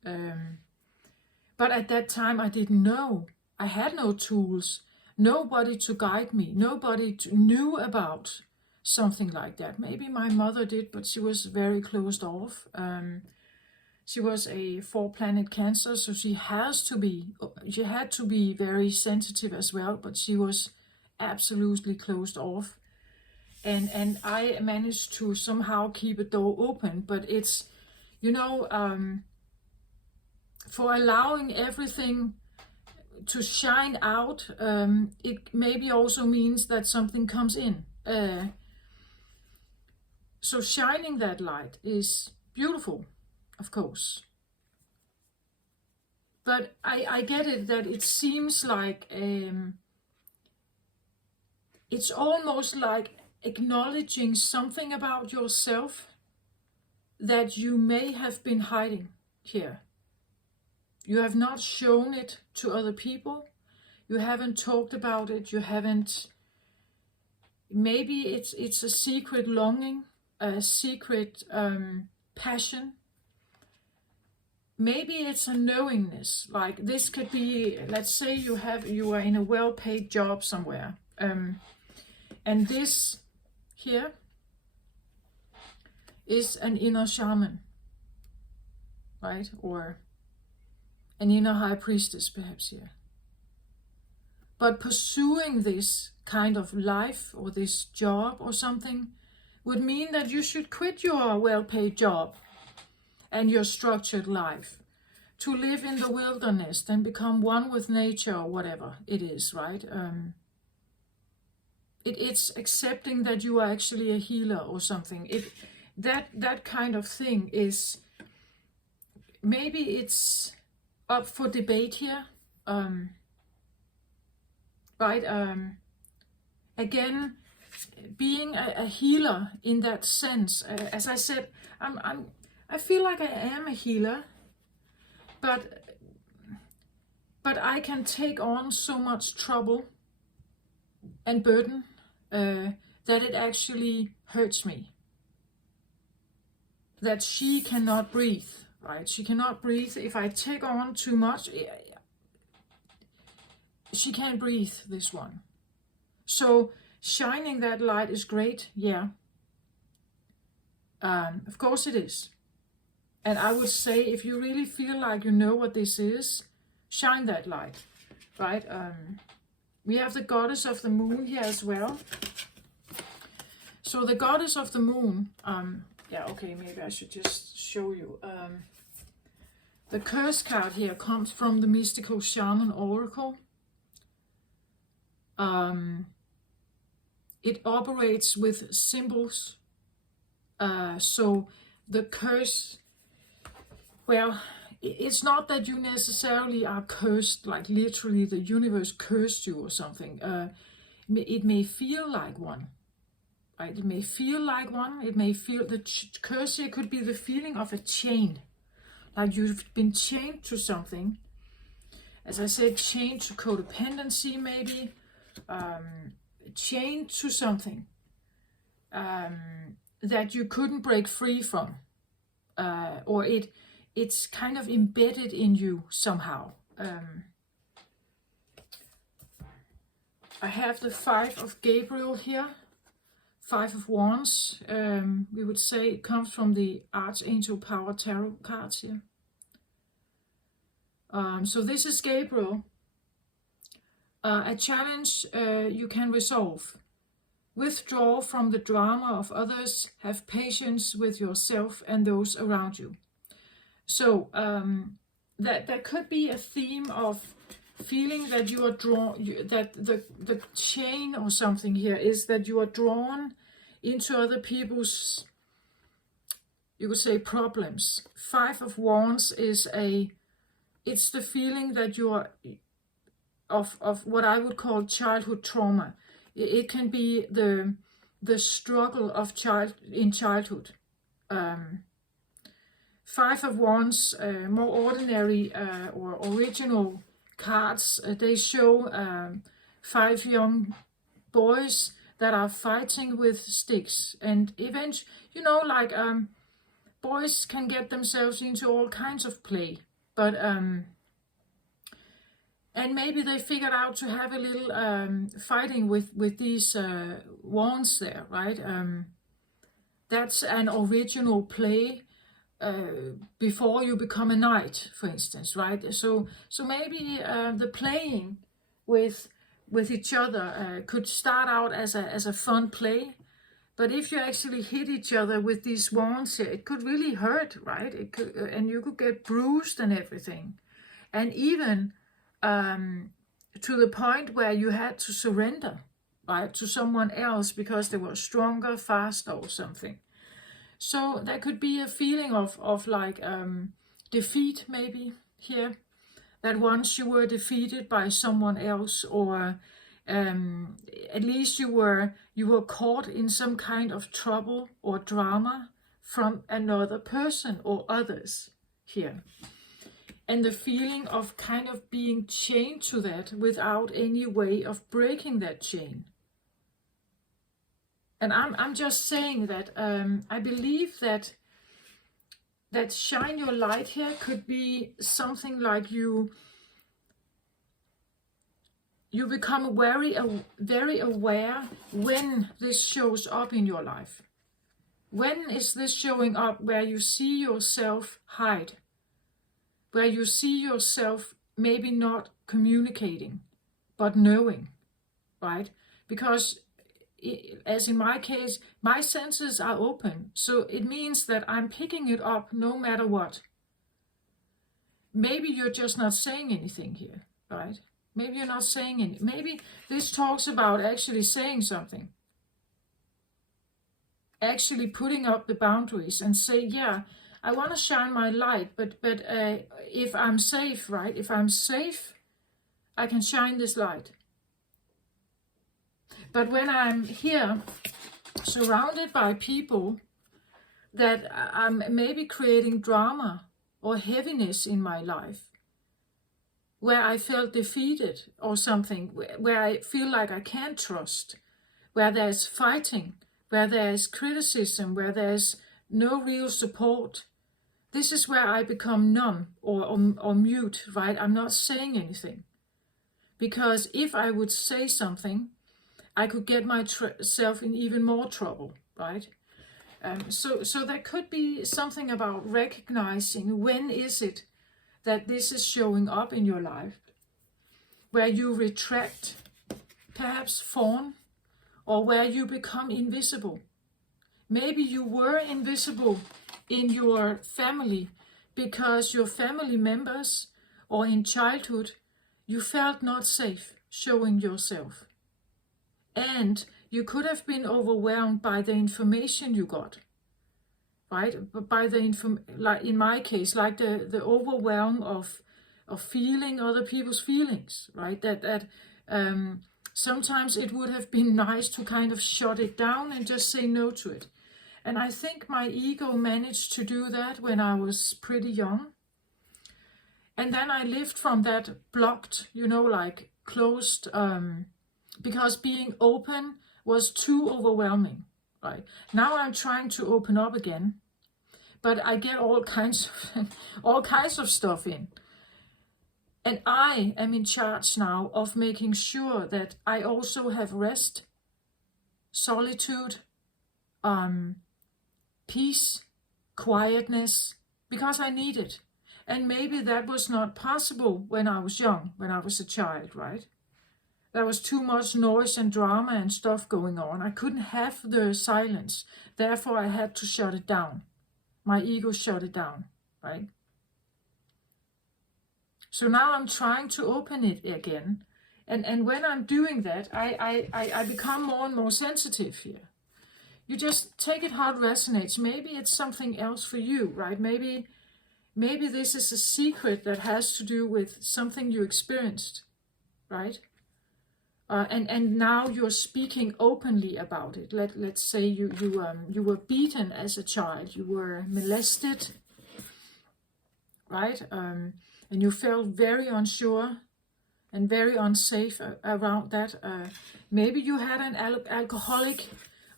But at that time, I didn't know. I had no tools, nobody to guide me, nobody knew about something like that. Maybe my mother did, but she was very closed off. She was a 4-planet Cancer, so she had to be very sensitive as well, but she was absolutely closed off. And I managed to somehow keep a door open, but it's, for allowing everything to shine out, it maybe also means that something comes in. So shining that light is beautiful, of course. But I get it that it seems like it's almost like acknowledging something about yourself that you may have been hiding here. You have not shown it to other people. You haven't talked about it. You haven't. Maybe it's a secret longing, a secret passion. Maybe it's a knowingness. Like this could be. Let's say you are in a well-paid job somewhere, and this here is an inner shaman, right? Or an inner high priestess, perhaps here. But pursuing this kind of life or this job or something would mean that you should quit your well-paid job and your structured life to live in the wilderness and become one with nature or whatever it is, right? It's accepting that you are actually a healer or something. That kind of thing is, maybe it's up for debate here, right? Again, being a healer in that sense, as I said, I feel like I am a healer, but I can take on so much trouble and burden that it actually hurts me. That she cannot breathe, right? She cannot breathe. If I take on too much, she can't breathe, this one. So shining that light is great, yeah. Of course it is. And I would say, if you really feel like you know what this is, shine that light, right? We have the goddess of the moon here as well. So the goddess of the moon, yeah, okay, maybe I should just show you. The curse card here comes from the Mystical Shaman Oracle. It operates with symbols. So the curse Well, it's not that you necessarily are cursed, like literally the universe cursed you or something. It may feel like one, right? It may feel like one. It may feel the curse here could be the feeling of a chain, like you've been chained to something. As I said, chained to codependency, maybe, chained to something that you couldn't break free from, or it's kind of embedded in you somehow. I have the Five of Gabriel here, Five of Wands. We would say it comes from the Archangel Power Tarot cards here. So this is Gabriel. A challenge you can resolve. Withdraw from the drama of others. Have patience with yourself and those around you. So that could be a theme of feeling that you are drawn, that the chain or something here is that you are drawn into other people's, you could say, problems. Five of Wands is it's the feeling that you are of what I would call childhood trauma. It can be the struggle of childhood. Five of Wands, more ordinary or original cards, they show 5 young boys that are fighting with sticks, and eventually, you know, like boys can get themselves into all kinds of play, but and maybe they figured out to have a little fighting with these wands there, right? That's an original play before you become a knight, for instance, right? So maybe the playing with each other could start out as a fun play, but if you actually hit each other with these wands here, it could really hurt, right? It could, and you could get bruised and everything, and even to the point where you had to surrender, right, to someone else because they were stronger, faster, or something. So there could be a feeling of like defeat, maybe here, that once you were defeated by someone else, or at least you were caught in some kind of trouble or drama from another person or others here. And the feeling of kind of being chained to that without any way of breaking that chain. And I'm just saying that I believe that shine your light here could be something like you become very aware when this shows up in your life. When is this showing up where you see yourself hide? Where you see yourself maybe not communicating, but knowing, right? Because as in my case, my senses are open. So it means that I'm picking it up no matter what. Maybe you're just not saying anything here, right? Maybe you're not saying anything. Maybe this talks about actually saying something. Actually putting up the boundaries and say, yeah, I want to shine my light, but if I'm safe, right? If I'm safe, I can shine this light. But when I'm here, surrounded by people that I'm maybe creating drama or heaviness in my life, where I felt defeated or something, where I feel like I can't trust, where there's fighting, where there's criticism, where there's no real support, this is where I become numb or mute, right? I'm not saying anything. Because if I would say something, I could get myself in even more trouble, right? So there could be something about recognizing when is it that this is showing up in your life, where you retract, perhaps fawn, or where you become invisible. Maybe you were invisible in your family because your family members, or in childhood, you felt not safe showing yourself. And you could have been overwhelmed by the information you got. right? But by the like in my case, like the overwhelm of feeling other people's feelings, right? That sometimes it would have been nice to kind of shut it down and just say no to it. And I think my ego managed to do that when I was pretty young. And then I lived from that blocked, like closed, because being open was too overwhelming, right? Now I'm trying to open up again, but I get all kinds of all kinds of stuff in. And I am in charge now of making sure that I also have rest, solitude, peace, quietness, because I need it. And maybe that was not possible when I was young, when I was a child, right? There was too much noise and drama and stuff going on. I couldn't have the silence. Therefore, I had to shut it down. My ego shut it down, right? So now I'm trying to open it again. And when I'm doing that, I become more and more sensitive here. You just take it how it resonates. Maybe it's something else for you, right? Maybe this is a secret that has to do with something you experienced, right? And now you're speaking openly about it. Let's say you were beaten as a child, you were molested, right? And you felt very unsure and very unsafe around that. Maybe you had an alcoholic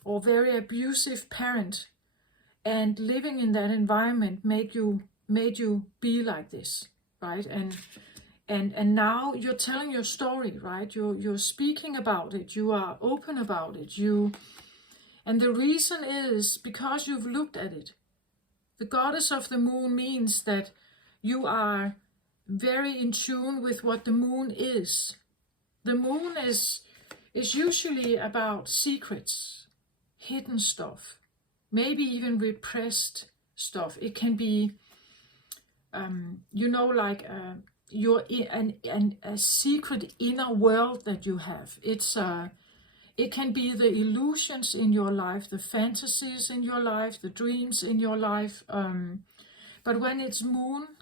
or very abusive parent, and living in that environment made you be like this, right? And now you're telling your story, right? You're speaking about it. You are open about it. And the reason is because you've looked at it. The goddess of the moon means that you are very in tune with what the moon is. The moon is usually about secrets, hidden stuff, maybe even repressed stuff. It can be, like a secret inner world that you have. It can be the illusions in your life, the fantasies in your life, the dreams in your life. But when it's moon,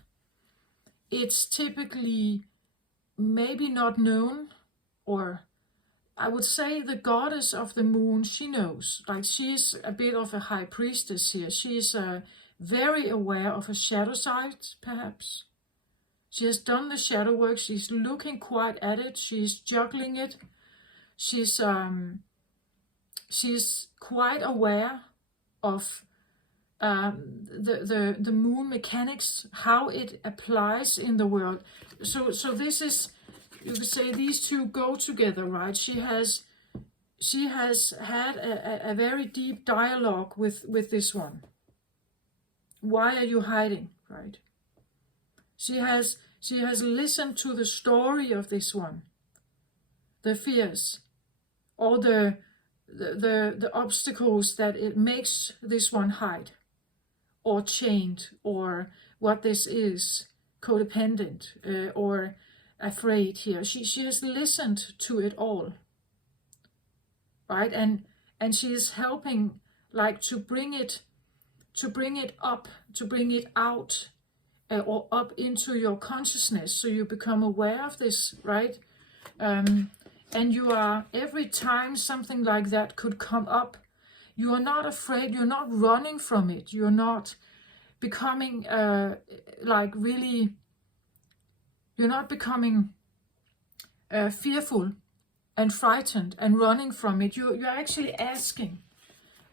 it's typically maybe not known, or I would say the goddess of the moon, she knows. Like, she's a bit of a high priestess here. She's very aware of her shadow side, perhaps. She has done the shadow work. She's looking quite at it. She's juggling it. She's quite aware of the moon mechanics, how it applies in the world. So this is, you could say, these two go together, right? She has had a very deep dialogue with this one. Why are you hiding, right? She has listened to the story of this one, the fears, or the obstacles that it makes this one hide, or chained, or what this is, codependent, or afraid here. She has listened to it all, right? And she is helping, like, to bring it up, to bring it out, or up into your consciousness, so you become aware of this, right? And you are, every time something like that could come up, you are not afraid, you're not running from it, you're not becoming you're not becoming fearful and frightened and running from it. You're actually asking,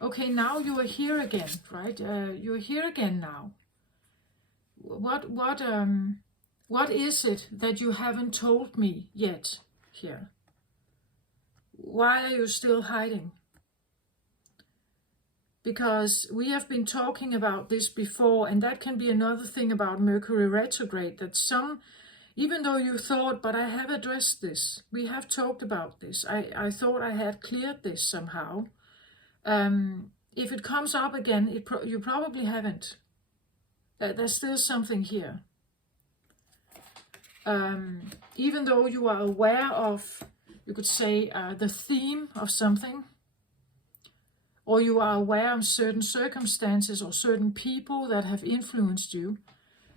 okay, now you are here again, right? You're here again now. What is it that you haven't told me yet here? Why are you still hiding? Because we have been talking about this before, and that can be another thing about Mercury retrograde, that even though you thought, but I have addressed this, we have talked about this, I thought I had cleared this somehow. If it comes up again, you probably haven't. There's still something here. Even though you are aware of, you could say, the theme of something, or you are aware of certain circumstances or certain people that have influenced you,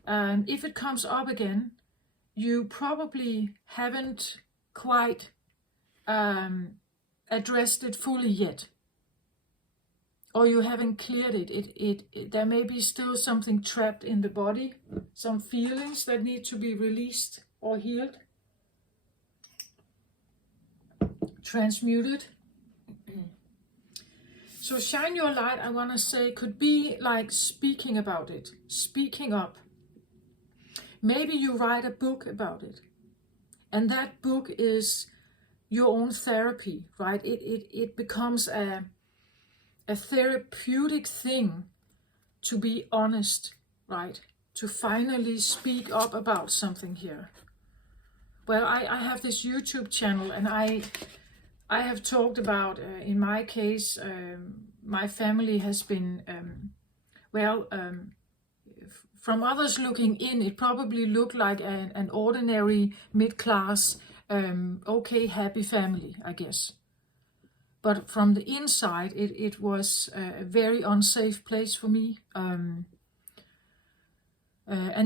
if it comes up again, you probably haven't quite addressed it fully yet, or you haven't cleared it. There may be still something trapped in the body, some feelings that need to be released or healed, transmuted. So shine your light, I want to say, could be like speaking about it, speaking up. Maybe you write a book about it, and that book is your own therapy, right? It becomes a therapeutic thing to be honest, right? To finally speak up about something here. Well, I have this YouTube channel, and I have talked about, in my case, my family has been, from others looking in, it probably looked like an ordinary mid-class, okay, happy family, I guess. But from the inside, it was a very unsafe place for me. And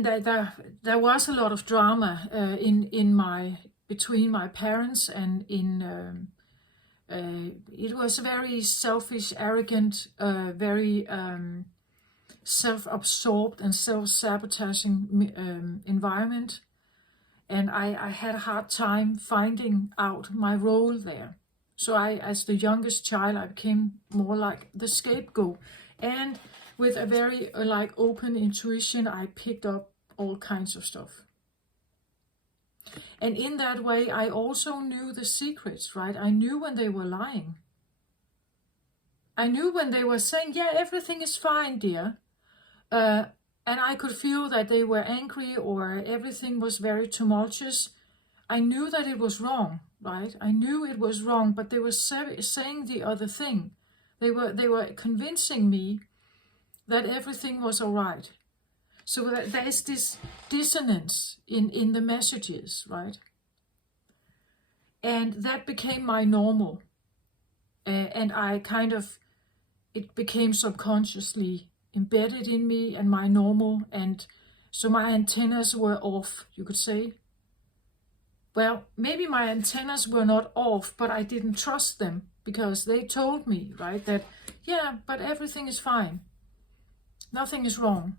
there was a lot of drama between my parents, and it was a very selfish, arrogant, very self-absorbed and self-sabotaging environment. And I had a hard time finding out my role there. So as the youngest child, I became more like the scapegoat. And with a very open intuition, I picked up all kinds of stuff. And in that way, I also knew the secrets, right? I knew when they were lying. I knew when they were saying, yeah, everything is fine, dear. And I could feel that they were angry or everything was very tumultuous. I knew that it was wrong, right? I knew it was wrong, but they were saying the other thing. They were convincing me that everything was all right. So there is this dissonance in the messages, right? And that became my normal. And it became subconsciously embedded in me and my normal. And so my antennas were off, you could say. Well, maybe my antennas were not off, but I didn't trust them because they told me, right, that, yeah, but everything is fine. Nothing is wrong.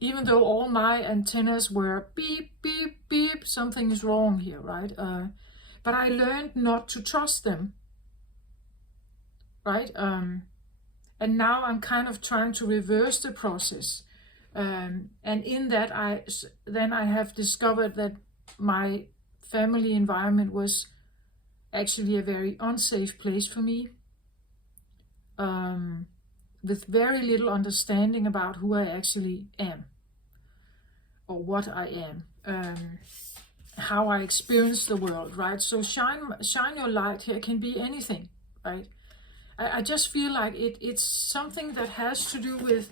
Even though all my antennas were beep, beep, beep, something is wrong here, right? But I learned not to trust them, right? And now I'm kind of trying to reverse the process. And in that, I have discovered that my family environment was actually a very unsafe place for me, with very little understanding about who I actually am, or what I am, how I experience the world, right? So shine your light here can be anything, right? I just feel like it's something that has to do with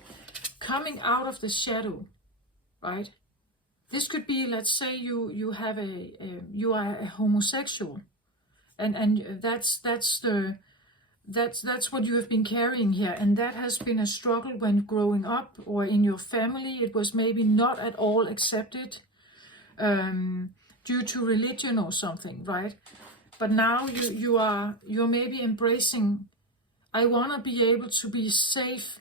coming out of the shadow, right? This could be, let's say you are a homosexual, and that's what you have been carrying here, and that has been a struggle when growing up, or in your family. It was maybe not at all accepted due to religion or something, right? But now you're maybe embracing, I want to be able to be safe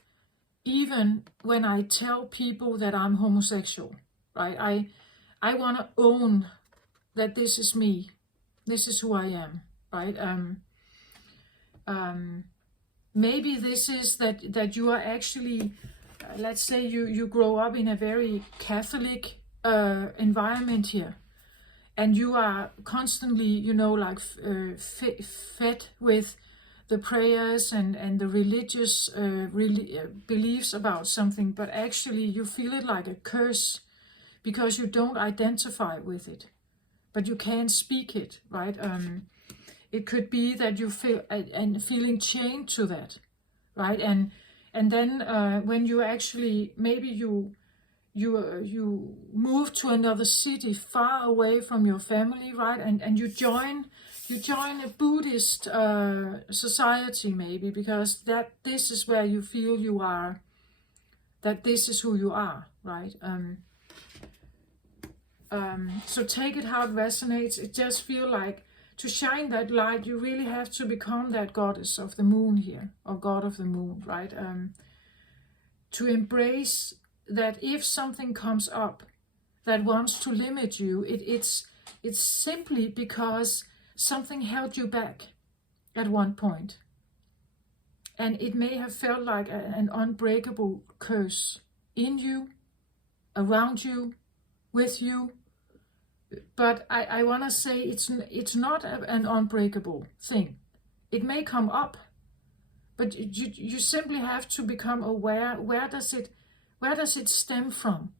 even when I tell people that I'm homosexual, right? I want to own that this is me, this is who I am, right? Maybe this is that you are actually, let's say you grow up in a very Catholic environment here, and you are constantly, fed with the prayers and the religious beliefs about something, but actually you feel it like a curse because you don't identify with it, but you can't speak it, right? It could be that you feel and feeling chained to that, right? And then when you actually, maybe you move to another city far away from your family, right? And you join You join a Buddhist society maybe, because this is where you feel you are, that this is who you are, right? So take it how it resonates. It just feel like to shine that light, you really have to become that goddess of the moon here, or god of the moon, right? To embrace that if something comes up that wants to limit you, it's simply because something held you back at one point. And it may have felt like an unbreakable curse in you, around you, with you. But I want to say it's not an unbreakable thing. It may come up, but you simply have to become aware, where does it stem from?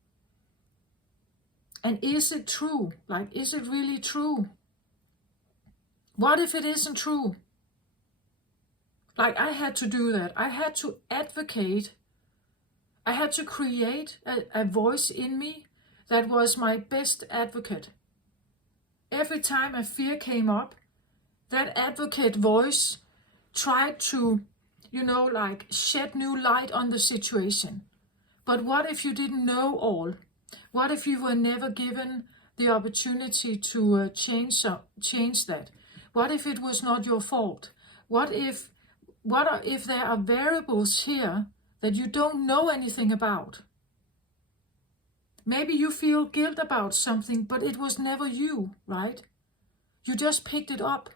And is it true? Like, is it really true? What if it isn't true? Like, I had to do that. I had to advocate. I had to create a voice in me that was my best advocate. Every time a fear came up, that advocate voice tried to, like shed new light on the situation. But what if you didn't know all? What if you were never given the opportunity to change that? What if it was not your fault? What if there are variables here that you don't know anything about? Maybe you feel guilt about something, but it was never you, right? You just picked it up,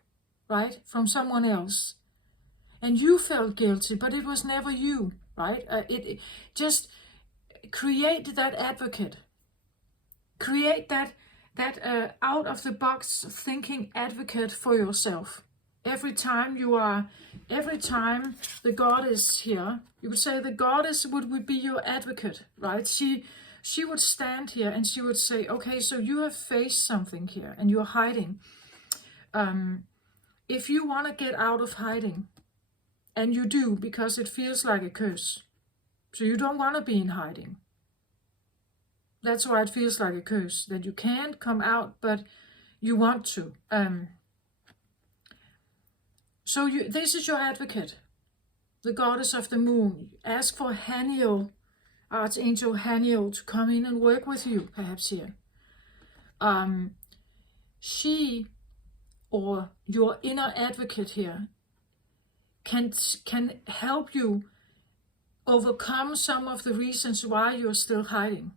right, from someone else. And you felt guilty, but it was never you, right? Just create that advocate. Create that out-of-the-box thinking advocate for yourself. Every time the goddess here, you would say the goddess would be your advocate, right? She would stand here and she would say, okay, so you have faced something here and you're hiding. If you want to get out of hiding, and you do because it feels like a curse, so you don't want to be in hiding. That's why it feels like a curse, that you can't come out, but you want to. So this is your advocate, the goddess of the moon. Ask for Haniel, Archangel Haniel, to come in and work with you, perhaps here. She, or your inner advocate here, can help you overcome some of the reasons why you're still hiding,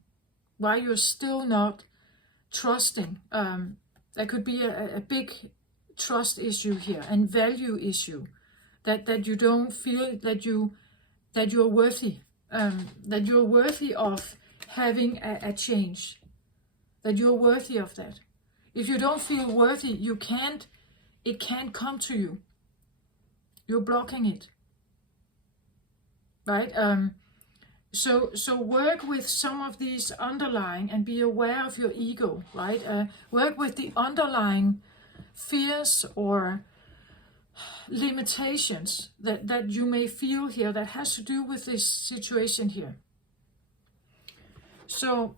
why you're still not trusting. There could be a big trust issue here and value issue, that you don't feel that you're worthy, that you're worthy of having a change, that you're worthy of that. If you don't feel worthy, it can't come to you. You're blocking it, right? So work with some of these underlying, and be aware of your ego, right? Work with the underlying fears or limitations that you may feel here that has to do with this situation here. So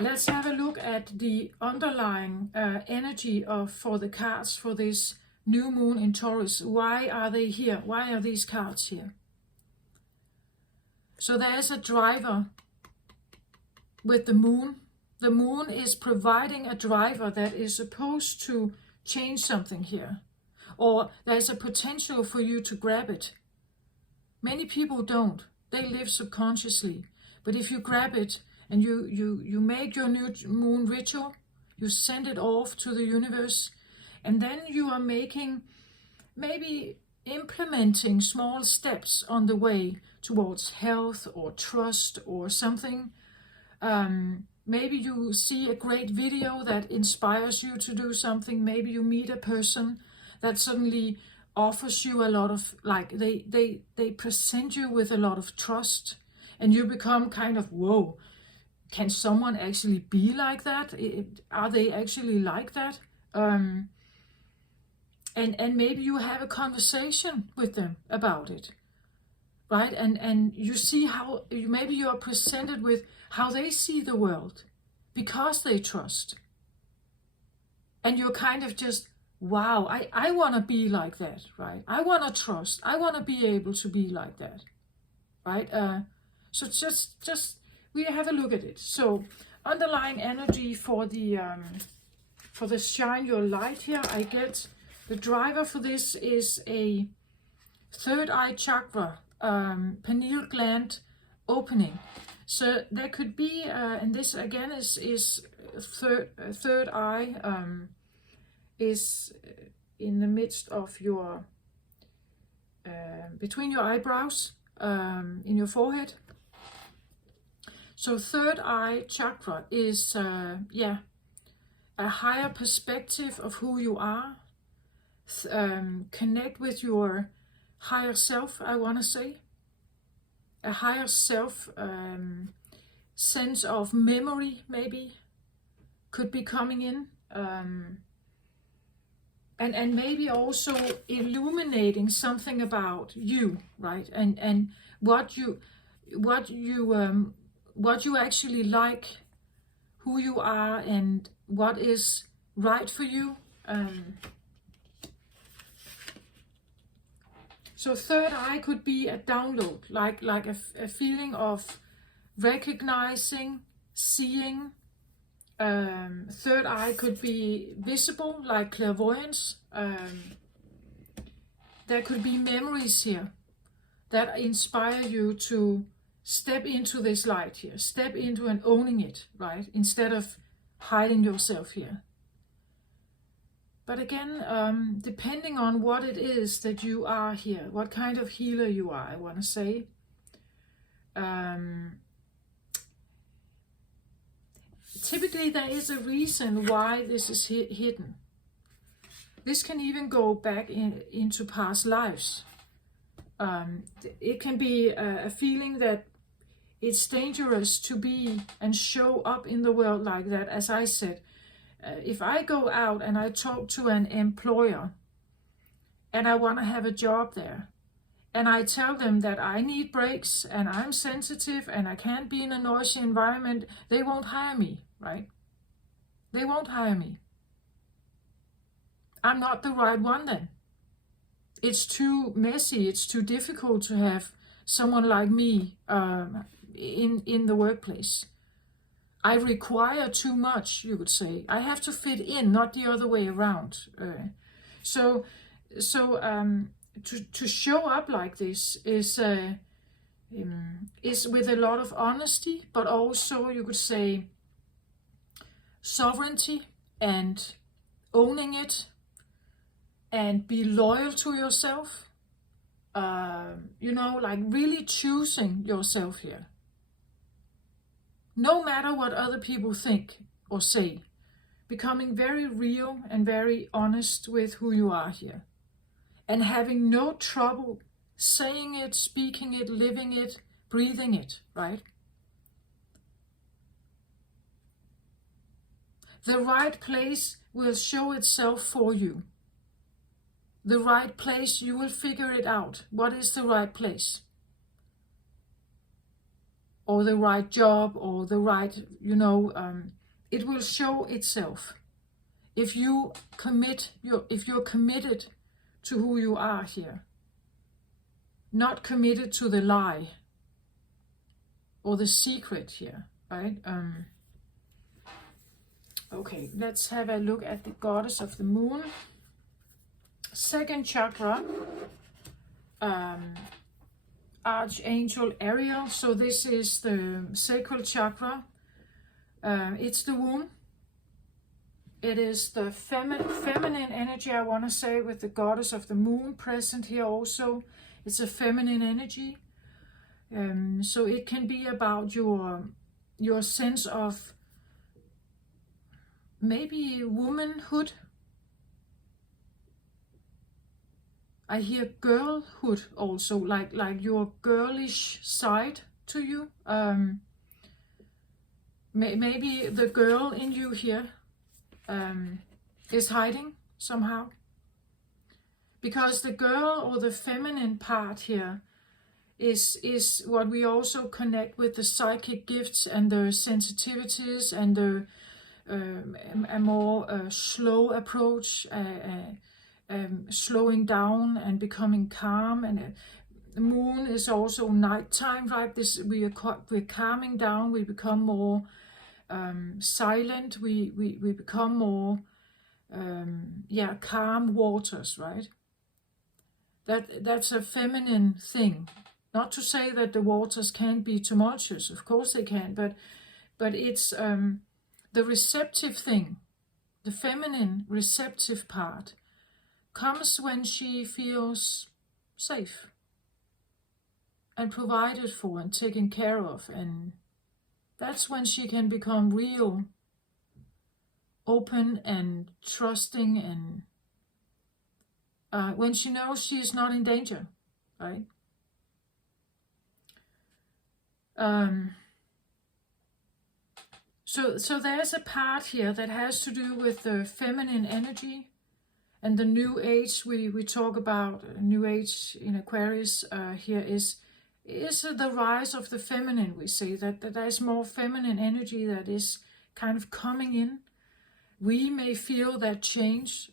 let's have a look at the underlying energy for the cards for this new moon in Taurus. Why are they here? Why are these cards here? So there is a driver with the moon. The moon is providing a driver that is supposed to change something here, or there's a potential for you to grab it. Many people don't. They live subconsciously. But if you grab it and you make your new moon ritual, you send it off to the universe, and then you are maybe implementing small steps on the way towards health or trust or something. Maybe you see a great video that inspires you to do something. Maybe you meet a person that suddenly offers you a lot of, like, they present you with a lot of trust, and you become kind of, whoa, can someone actually be like that? Are they actually like that? And maybe you have a conversation with them about it, right? And you see how, maybe you are presented with how they see the world because they trust. And you're kind of just, wow, I want to be like that, right? I want to trust. I want to be able to be like that, right? So just we have a look at it. So underlying energy for the shine your light here, I get the driver for this is a third eye chakra, pineal gland opening. So there could be, and this again is third eye, is in the midst of your, between your eyebrows, in your forehead. So third eye chakra is, a higher perspective of who you are. Connect with your higher self, I want to say. A higher self, sense of memory maybe could be coming in. And maybe also illuminating something about you, right? And what you actually like, who you are, and what is right for you. So third eye could be a download, like a feeling of recognizing, seeing. Third eye could be visible, like clairvoyance. There could be memories here that inspire you to step into this light here, step into and owning it, right? Instead of hiding yourself here. But again, depending on what it is that you are here, what kind of healer you are, I want to say. Typically there is a reason why this is hidden. This can even go back into past lives. It can be a feeling that it's dangerous to be and show up in the world like that. As I said, if I go out and I talk to an employer and I want to have a job there, and I tell them that I need breaks and I'm sensitive and I can't be in a noisy environment, they won't hire me, right? They won't hire me. I'm not the right one then. It's too messy, it's too difficult to have someone like me in the workplace. I require too much, you could say. I have to fit in, not the other way around. So to show up like this is with a lot of honesty, but also you could say sovereignty and owning it, and be loyal to yourself. Like really choosing yourself here. No matter what other people think or say, becoming very real and very honest with who you are here. And having no trouble saying it, speaking it, living it, breathing it, right? The right place will show itself for you. The right place, you will figure it out. What is the right place? Or the right job, or the right, it will show itself. If you're committed to who you are here. Not committed to the lie or the secret here, right? Okay, let's have a look at the goddess of the moon. Second chakra, Archangel Ariel. So this is the sacral chakra. It's the womb. It is the feminine energy, I want to say, with the goddess of the moon present here also. It's a feminine energy. So it can be about your sense of maybe womanhood. I hear girlhood also, like your girlish side to you. Maybe the girl in you here is hiding somehow. Because the girl or the feminine part here is what we also connect with the psychic gifts and the sensitivities and the a more slow approach, slowing down and becoming calm. And the moon is also nighttime, right? We're calming down. We become more silent. We become more calm waters, right? That's a feminine thing. Not to say that the waters can't be tumultuous, of course they can, but it's the receptive thing, the feminine receptive part, comes when she feels safe and provided for and taken care of, and that's when she can become real, open and trusting, and when she knows she is not in danger, right? So there's a part here that has to do with the feminine energy and the new age. We talk about new age in Aquarius. Here is the rise of the feminine. We say that there's more feminine energy that is kind of coming in. We may feel that change,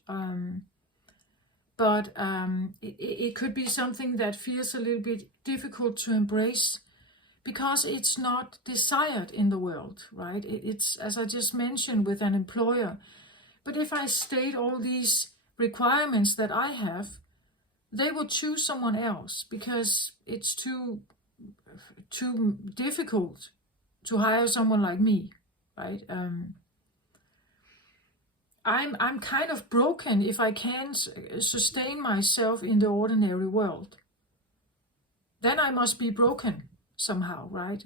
but it could be something that feels a little bit difficult to embrace, because it's not desired in the world, right? It's, as I just mentioned, with an employer. But if I state all these requirements that I have, they would choose someone else because it's too difficult to hire someone like me, right? I'm kind of broken if I can't sustain myself in the ordinary world. Then I must be broken somehow, right?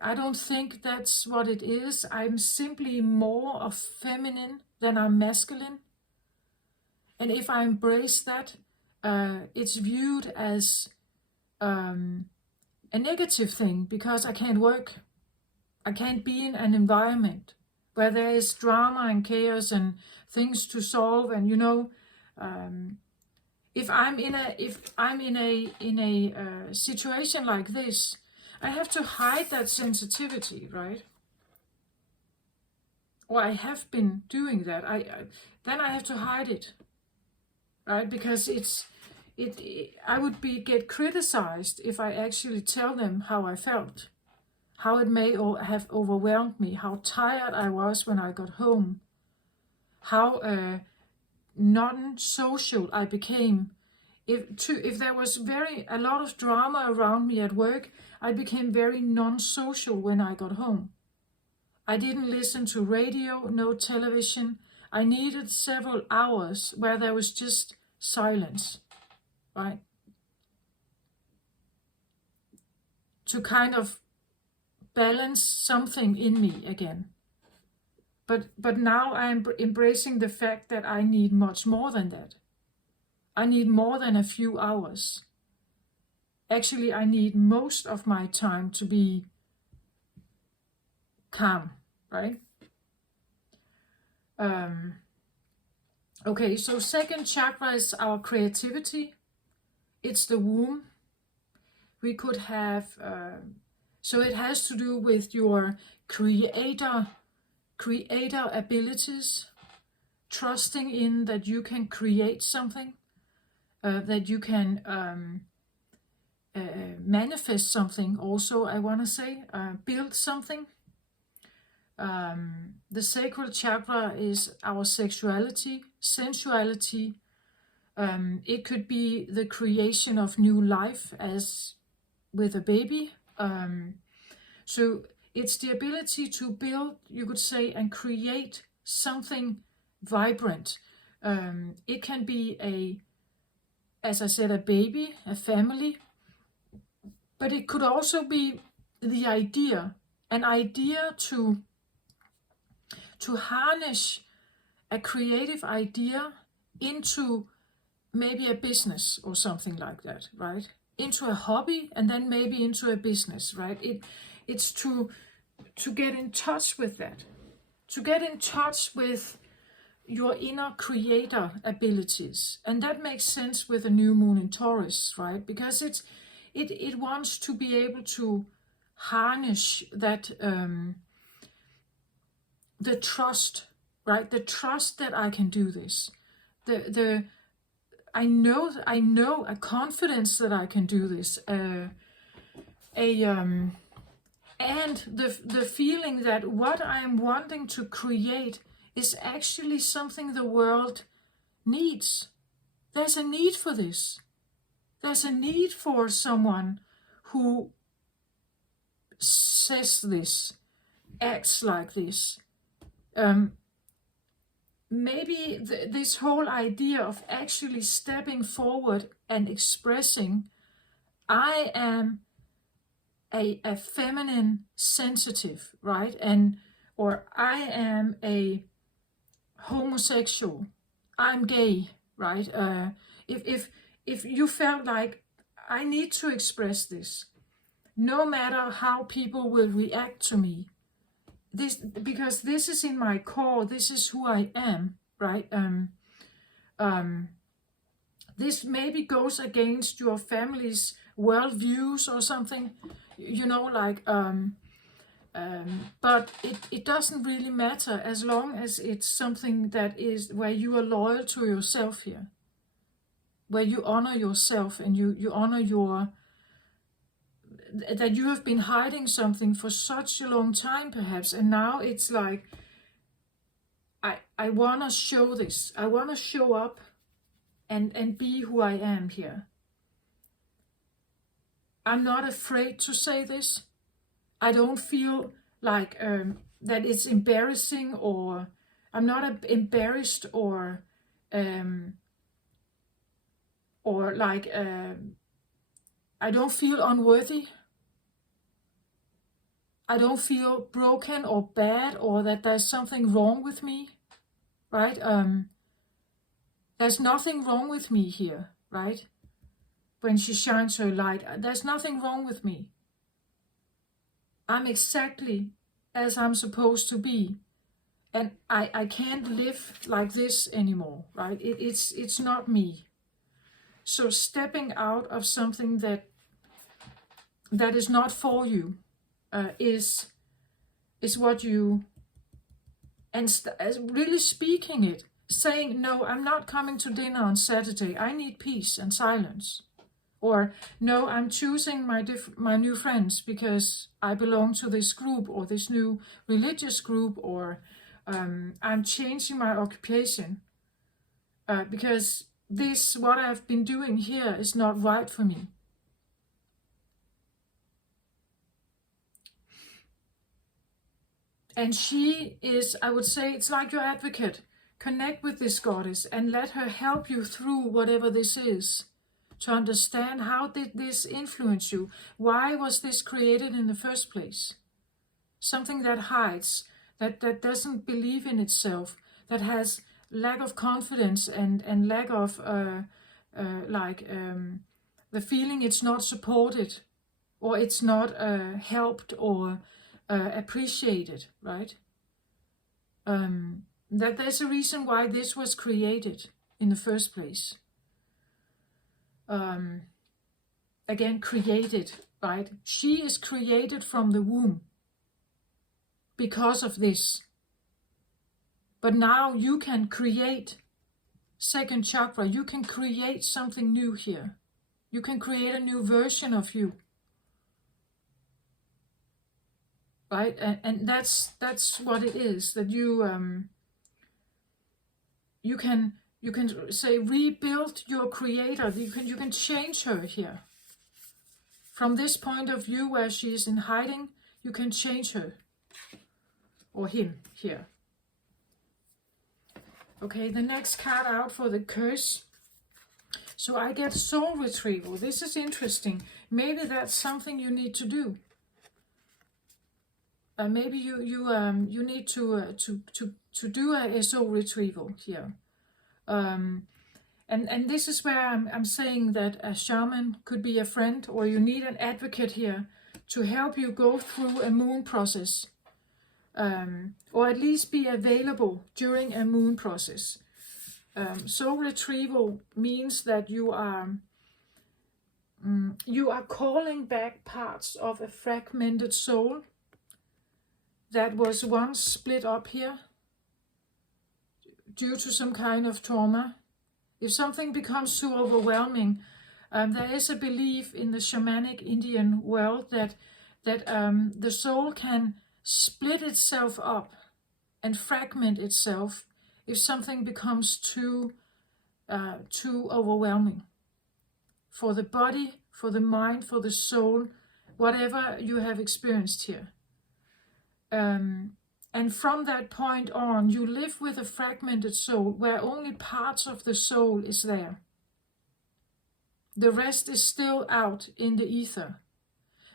I don't think that's what it is. I'm simply more of feminine than I'm masculine. And if I embrace that, it's viewed as a negative thing, because I can't work. I can't be in an environment where there is drama and chaos and things to solve. And if I'm in a situation like this, I have to hide that sensitivity, right? Or I have been doing that. Then I have to hide it, right? Because I would get criticized if I actually tell them how I felt, how it may have overwhelmed me, how tired I was when I got home, how non-social I became. If there was a lot of drama around me at work, I became very non-social when I got home. I didn't listen to radio, no television. I needed several hours where there was just silence, right? To kind of balance something in me again. But now I'm embracing the fact that I need much more than that. I need more than a few hours. Actually, I need most of my time to be calm, right? Okay, so second chakra is our creativity. It's the womb. We could have, so it has to do with your creator abilities, trusting in that you can create something, that you can manifest something also, I want to say, build something. The sacral chakra is our sexuality, sensuality. It could be the creation of new life, as with a baby. So it's the ability to build, you could say, and create something vibrant. It can be as I said, a baby, a family, but it could also be the idea, an idea to harness a creative idea into maybe a business or something like that, right? Into a hobby and then maybe into a business, right? It's to get in touch with that, to get in touch with your inner creator abilities. And that makes sense with a new moon in Taurus, right? Because it wants to be able to harness that the trust, right? The trust that I can do this. I know a confidence that I can do this. And the feeling that what I am wanting to create is actually something the world needs. There's a need for this. There's a need for someone who says this, acts like this. Maybe this whole idea of actually stepping forward and expressing, I am a feminine sensitive, right? Or I am a homosexual, I'm gay, right? If you felt like I need to express this, no matter how people will react to me, this, because this is in my core, this is who I am, right? This maybe goes against your family's worldviews or something, you know, like, but it doesn't really matter as long as it's something that is where you are loyal to yourself here, where you honor yourself and you honor your, that you have been hiding something for such a long time perhaps, and now it's like, I want to show this, I want to show up and be who I am here. I'm not afraid to say this. I don't feel like that it's embarrassing, or I'm not embarrassed or like I don't feel unworthy. I don't feel broken or bad, or that there's something wrong with me, right? There's nothing wrong with me here, right? When she shines her light, there's nothing wrong with me. I'm exactly as I'm supposed to be. And I can't live like this anymore, right? It's not me. So stepping out of something that is not for you is what you, and really speaking it, saying, no, I'm not coming to dinner on Saturday. I need peace and silence. Or, no, I'm choosing my new friends because I belong to this group or this new religious group, or I'm changing my occupation because this, what I've been doing here, is not right for me. And she is, I would say, it's like your advocate. Connect with this goddess and let her help you through whatever this is, to understand how did this influence you? Why was this created in the first place? Something that hides, that doesn't believe in itself, that has lack of confidence and lack of the feeling it's not supported, or it's not helped or appreciated, right? That there's a reason why this was created in the first place. Again, created, right? She is created from the womb because of this. But now you can create second chakra. You can create something new here. You can create a new version of you. Right? And that's what it is, that you can say rebuild your creator. You can change her here. From this point of view where she is in hiding, you can change her or him here. Okay, the next card out for the curse. So I get soul retrieval. This is interesting. Maybe that's something you need to do. Maybe you need to do a soul retrieval here. And this is where I'm saying that a shaman could be a friend, or you need an advocate here to help you go through a moon process, or at least be available during a moon process. Soul retrieval means that you are calling back parts of a fragmented soul that was once split up here due to some kind of trauma. If something becomes too overwhelming, there is a belief in the shamanic Indian world that the soul can split itself up and fragment itself if something becomes too overwhelming for the body, for the mind, for the soul, whatever you have experienced here. And from that point on, you live with a fragmented soul where only parts of the soul is there. The rest is still out in the ether.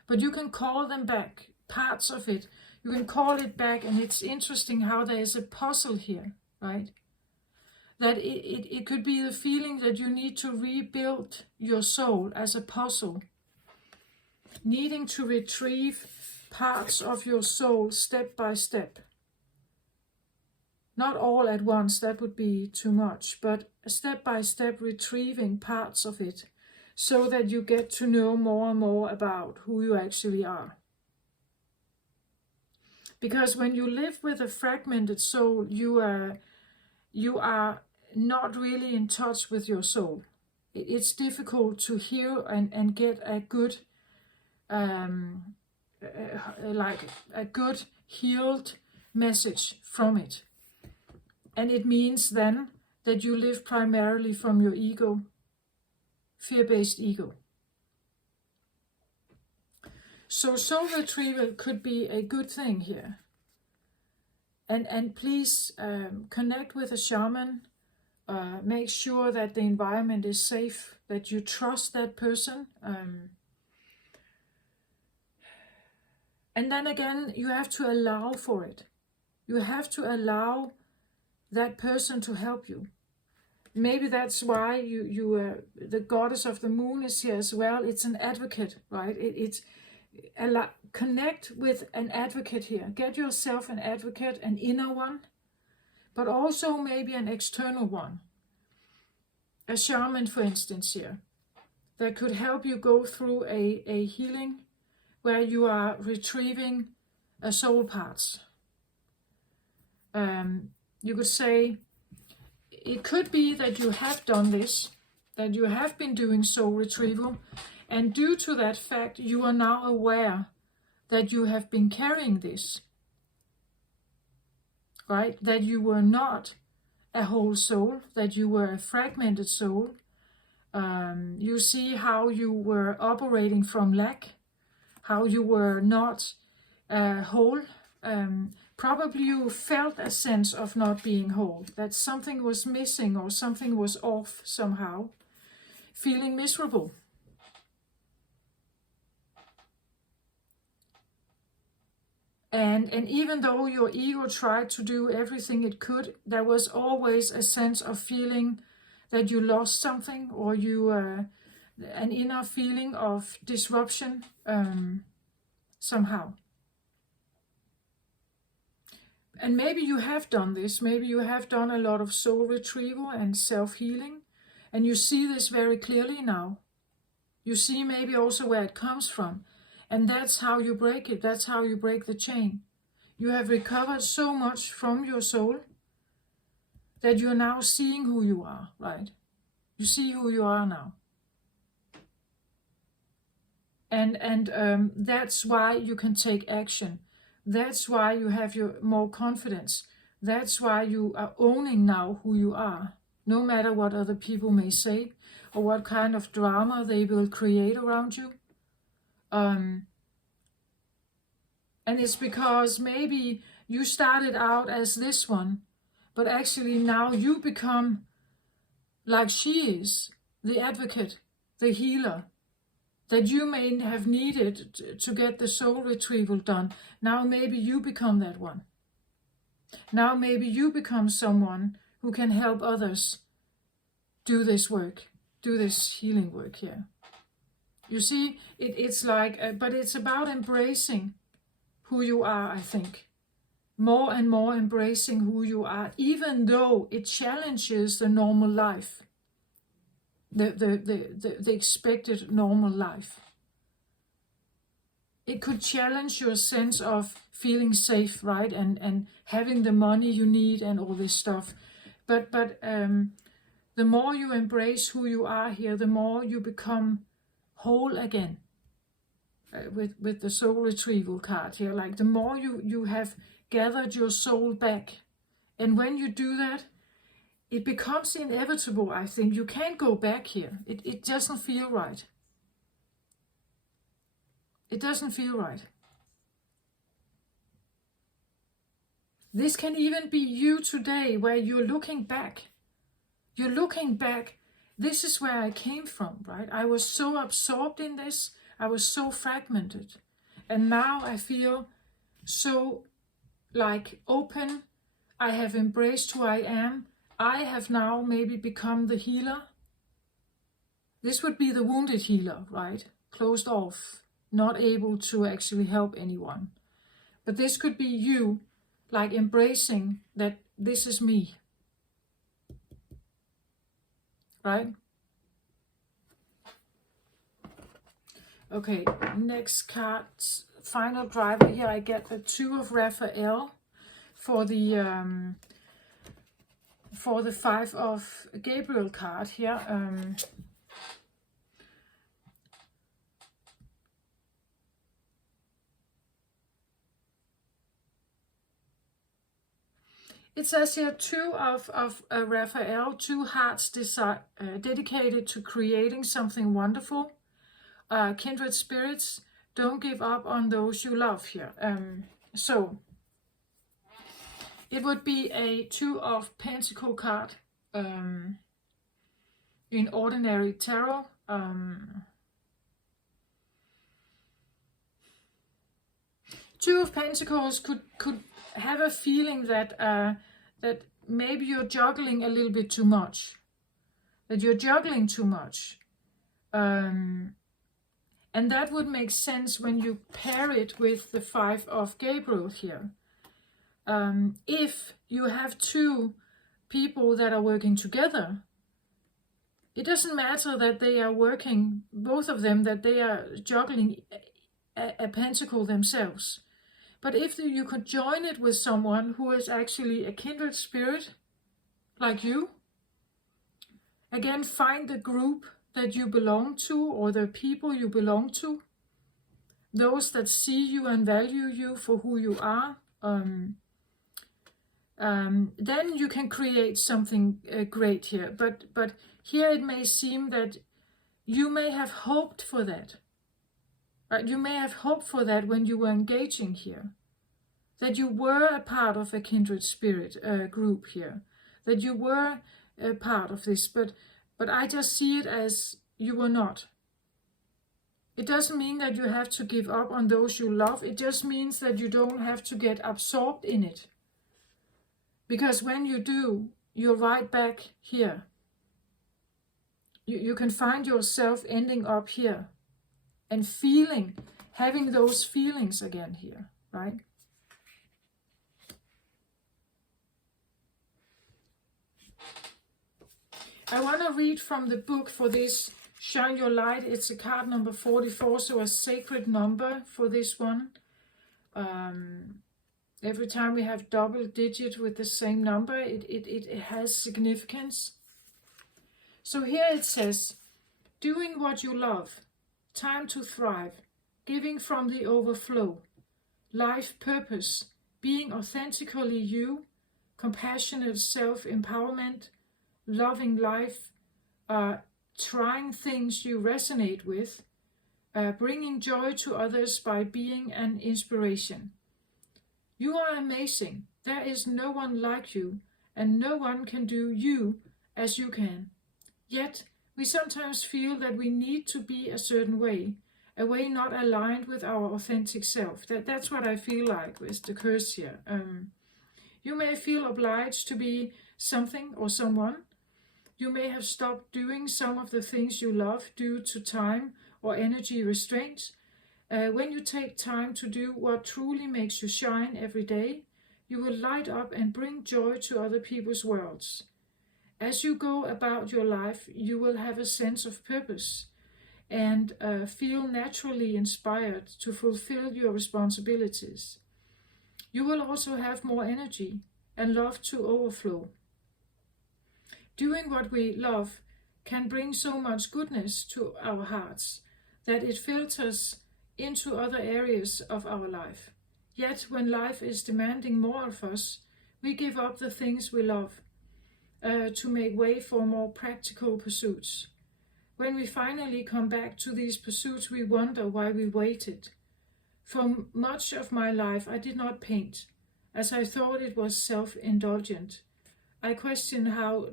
But you can call them back, parts of it. You can call it back, and it's interesting how there is a puzzle here, right? That it could be the feeling that you need to rebuild your soul as a puzzle, needing to retrieve parts of your soul step by step. Not all at once, that would be too much, but step by step retrieving parts of it so that you get to know more and more about who you actually are. Because when you live with a fragmented soul, you are not really in touch with your soul. It's difficult to hear and get a good, like a good healed message from it. And it means then that you live primarily from your ego, fear-based ego. So soul retrieval could be a good thing here. And please connect with a shaman. Make sure that the environment is safe, that you trust that person. And then again, you have to allow for it. You have to allow that person to help you. Maybe that's why the goddess of the moon is here as well. It's an advocate, right? Connect with an advocate here. Get yourself an advocate, an inner one, but also maybe an external one. A shaman, for instance, here, that could help you go through a healing where you are retrieving soul parts. You could say, it could be that you have done this, that you have been doing soul retrieval, and due to that fact, you are now aware that you have been carrying this, right? That you were not a whole soul, that you were a fragmented soul. You see how you were operating from lack, how you were not whole. Probably you felt a sense of not being whole, that something was missing or something was off somehow, feeling miserable. And even though your ego tried to do everything it could, there was always a sense of feeling that you lost something, or an inner feeling of disruption somehow. And maybe you have done this, maybe you have done a lot of soul retrieval and self-healing, and you see this very clearly now. You see maybe also where it comes from, and that's how you break it, that's how you break the chain. You have recovered so much from your soul that you're now seeing who you are, right? You see who you are now. And that's why you can take action. That's why you have more confidence. That's why you are owning now who you are, no matter what other people may say or what kind of drama they will create around you. And it's because maybe you started out as this one, but actually now you become like she is, the advocate, the healer, that you may have needed to get the soul retrieval done. Now maybe you become that one. Now maybe you become someone who can help others do this work, do this healing work here. You see, it's like, but it's about embracing who you are, I think. More and more embracing who you are, even though it challenges the normal life. The expected normal life. it could challenge your sense of feeling safe, right? And having the money you need and all this stuff. But the more you embrace who you are here, the more you become whole again. With the soul retrieval card here, like the more you have gathered your soul back. And when you do that, it becomes inevitable, I think. You can't go back here. It doesn't feel right. It doesn't feel right. This can even be you today, where you're looking back. You're looking back. This is where I came from, right? I was so absorbed in this. I was so fragmented. And now I feel so like open. I have embraced who I am. I have now maybe become the healer. This would be the wounded healer, right? Closed off, not able to actually help anyone. But this could be you, like embracing that this is me. Right? Okay, next card, final driver here. I get the 2 of Raphael for the 5 of Gabriel card here. It says here 2 of Raphael, 2 hearts dedicated to creating something wonderful. Kindred spirits, don't give up on those you love here. So it would be a 2 of Pentacle card in ordinary tarot. 2 of Pentacles could have a feeling that that maybe you're juggling a little bit too much. That you're juggling too much. And that would make sense when you pair it with the 5 of Gabriel here. If you have 2 people that are working together, it doesn't matter that they are working, both of them, that they are juggling a pentacle themselves. But if you could join it with someone who is actually a kindred spirit, like you, again, find the group that you belong to, or the people you belong to, those that see you and value you for who you are, then you can create something great here. But here it may seem that you may have hoped for that. Right? You may have hoped for that when you were engaging here, that you were a part of a kindred spirit group here, that you were a part of this, but I just see it as you were not. It doesn't mean that you have to give up on those you love. It just means that you don't have to get absorbed in it. Because when you do, you're right back here. You can find yourself ending up here and having those feelings again here, right? I want to read from the book for this, Shine Your Light. It's a card number 44, so a sacred number for this one. Every time we have double digit with the same number, it has significance. So here it says, doing what you love, time to thrive, giving from the overflow, life purpose, being authentically you, compassionate self-empowerment, loving life, trying things you resonate with, bringing joy to others by being an inspiration. You are amazing. There is no one like you, and no one can do you as you can. Yet, we sometimes feel that we need to be a certain way, a way not aligned with our authentic self. That's what I feel like with the curse here. You may feel obliged to be something or someone. You may have stopped doing some of the things you love due to time or energy restraints. When you take time to do what truly makes you shine every day, you will light up and bring joy to other people's worlds. As you go about your life, you will have a sense of purpose. and feel naturally inspired to fulfill your responsibilities. You will also have more energy and love to overflow. Doing what we love can bring so much goodness to our hearts that it filters into other areas of our life. Yet, when life is demanding more of us, we give up the things we love to make way for more practical pursuits. When we finally come back to these pursuits, we wonder why we waited. For much of my life, I did not paint, as I thought it was self-indulgent. I questioned how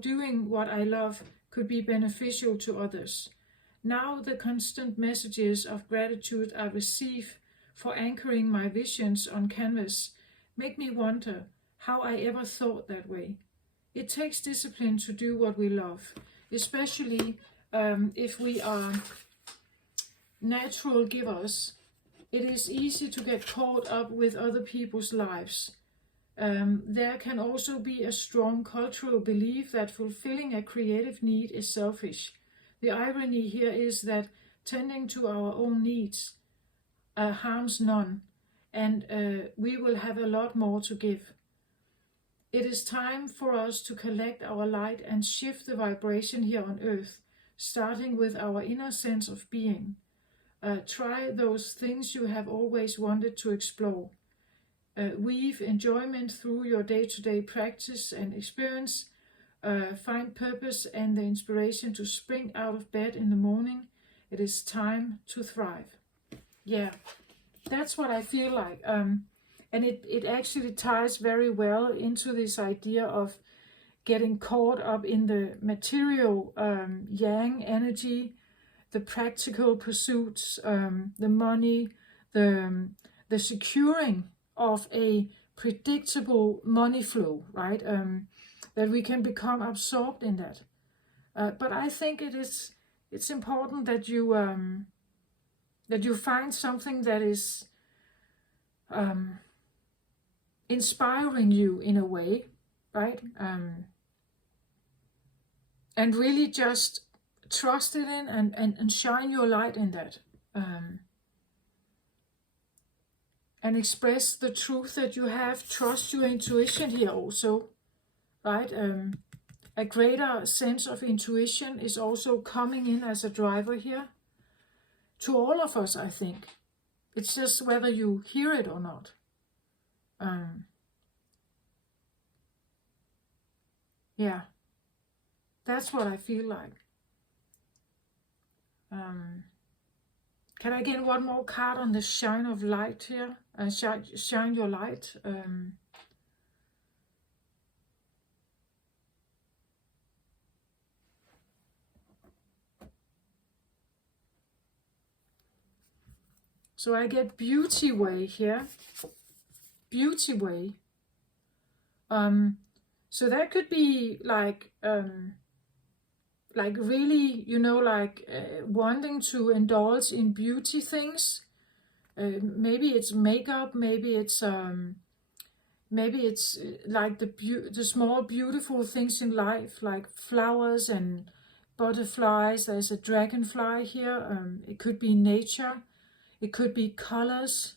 doing what I love could be beneficial to others. Now the constant messages of gratitude I receive for anchoring my visions on canvas make me wonder how I ever thought that way. It takes discipline to do what we love, especially if we are natural givers. It is easy to get caught up with other people's lives. There can also be a strong cultural belief that fulfilling a creative need is selfish. The irony here is that tending to our own needs harms none, and we will have a lot more to give. It is time for us to collect our light and shift the vibration here on earth, starting with our inner sense of being. Try those things you have always wanted to explore. Weave enjoyment through your day-to-day practice and experience. Find purpose and the inspiration to spring out of bed in the morning. It is time to thrive. Yeah, that's what I feel like. And it actually ties very well into this idea of getting caught up in the material yang energy, the practical pursuits, the money, the securing of a predictable money flow, right? That we can become absorbed in that. But I think it's important that you find something that is inspiring you in a way, right? And really just trust it in and shine your light in that. And express the truth that you have. Trust your intuition here also, right? A greater sense of intuition is also coming in as a driver here. To all of us, I think. It's just whether you hear it or not. Yeah, that's what I feel like. Can I get one more card on the shine of light here? Shine your light. So I get beauty way here. Beauty way. So that could be like really, wanting to indulge in beauty things. Maybe it's makeup, maybe it's like the small beautiful things in life, like flowers and butterflies. There's a dragonfly here. It could be nature. It could be colors.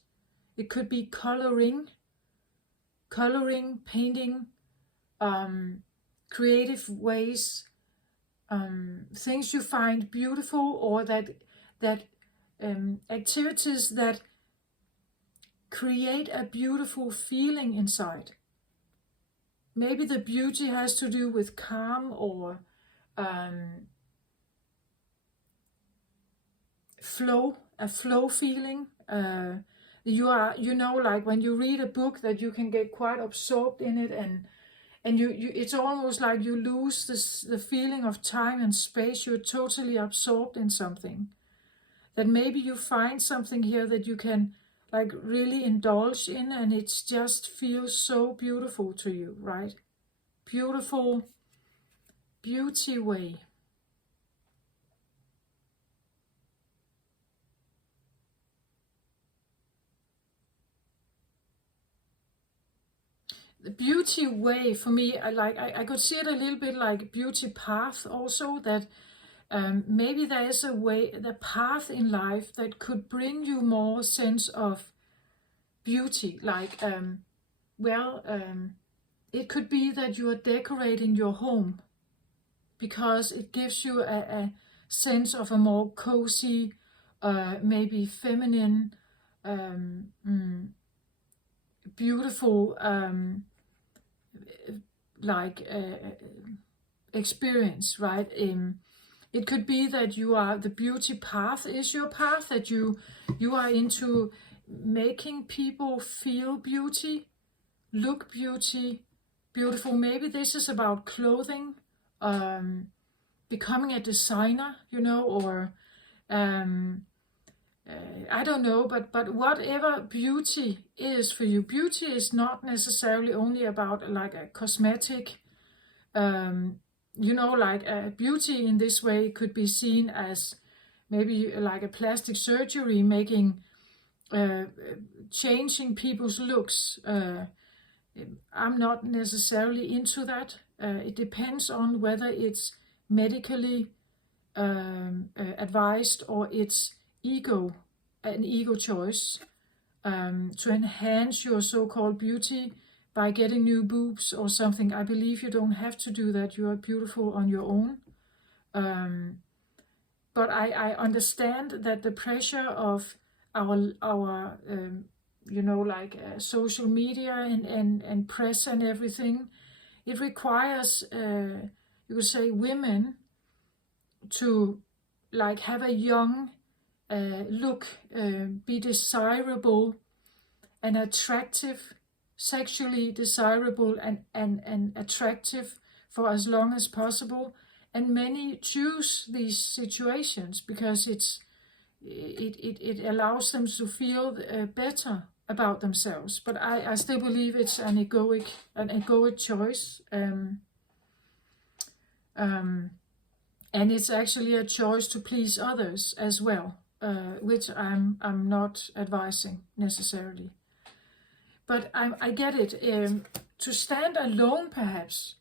It could be coloring, painting, creative ways, things you find beautiful, or that activities that create a beautiful feeling inside. Maybe the beauty has to do with calm or flow, a flow feeling. Like when you read a book that you can get quite absorbed in it, and you it's almost like you lose the feeling of time and space. You're totally absorbed in something. That maybe you find something here that you can like really indulge in, and it just feels so beautiful to you, right? Beautiful, beauty way. The beauty way for me, I could see it a little bit like beauty path also, that maybe there is a way, the path in life that could bring you more sense of beauty. Like, it could be that you are decorating your home because it gives you a sense of a more cozy, maybe feminine, beautiful, experience, right? It could be that you are, the beauty path is your path, that you are into making people feel beauty, look beautiful. Maybe this is about clothing, becoming a designer, or I don't know, but whatever beauty is for you, beauty is not necessarily only about like a cosmetic, beauty in this way could be seen as maybe like a plastic surgery, making, changing people's looks. I'm not necessarily into that. It depends on whether it's medically advised or it's an ego choice, to enhance your so-called beauty by getting new boobs or something. I believe you don't have to do that. You are beautiful on your own. But I understand that the pressure of our social media and press and everything, it requires, you could say, women to like have a young look, be desirable and attractive, sexually desirable and attractive for as long as possible. And many choose these situations because it allows them to feel better about themselves. But I still believe it's an egoic choice. And it's actually a choice to please others as well, which I'm not advising necessarily. But I get it. To stand alone, perhaps,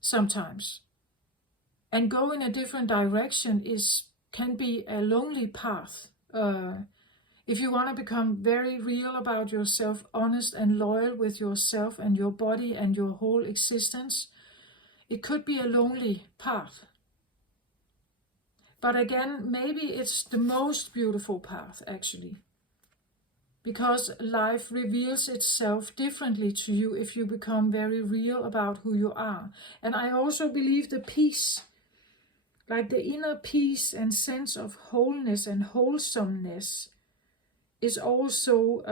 sometimes, and go in a different direction can be a lonely path. If you want to become very real about yourself, honest and loyal with yourself and your body and your whole existence, it could be a lonely path. But again, maybe it's the most beautiful path, actually. Because life reveals itself differently to you if you become very real about who you are. And I also believe the peace, like the inner peace and sense of wholeness and wholesomeness, is also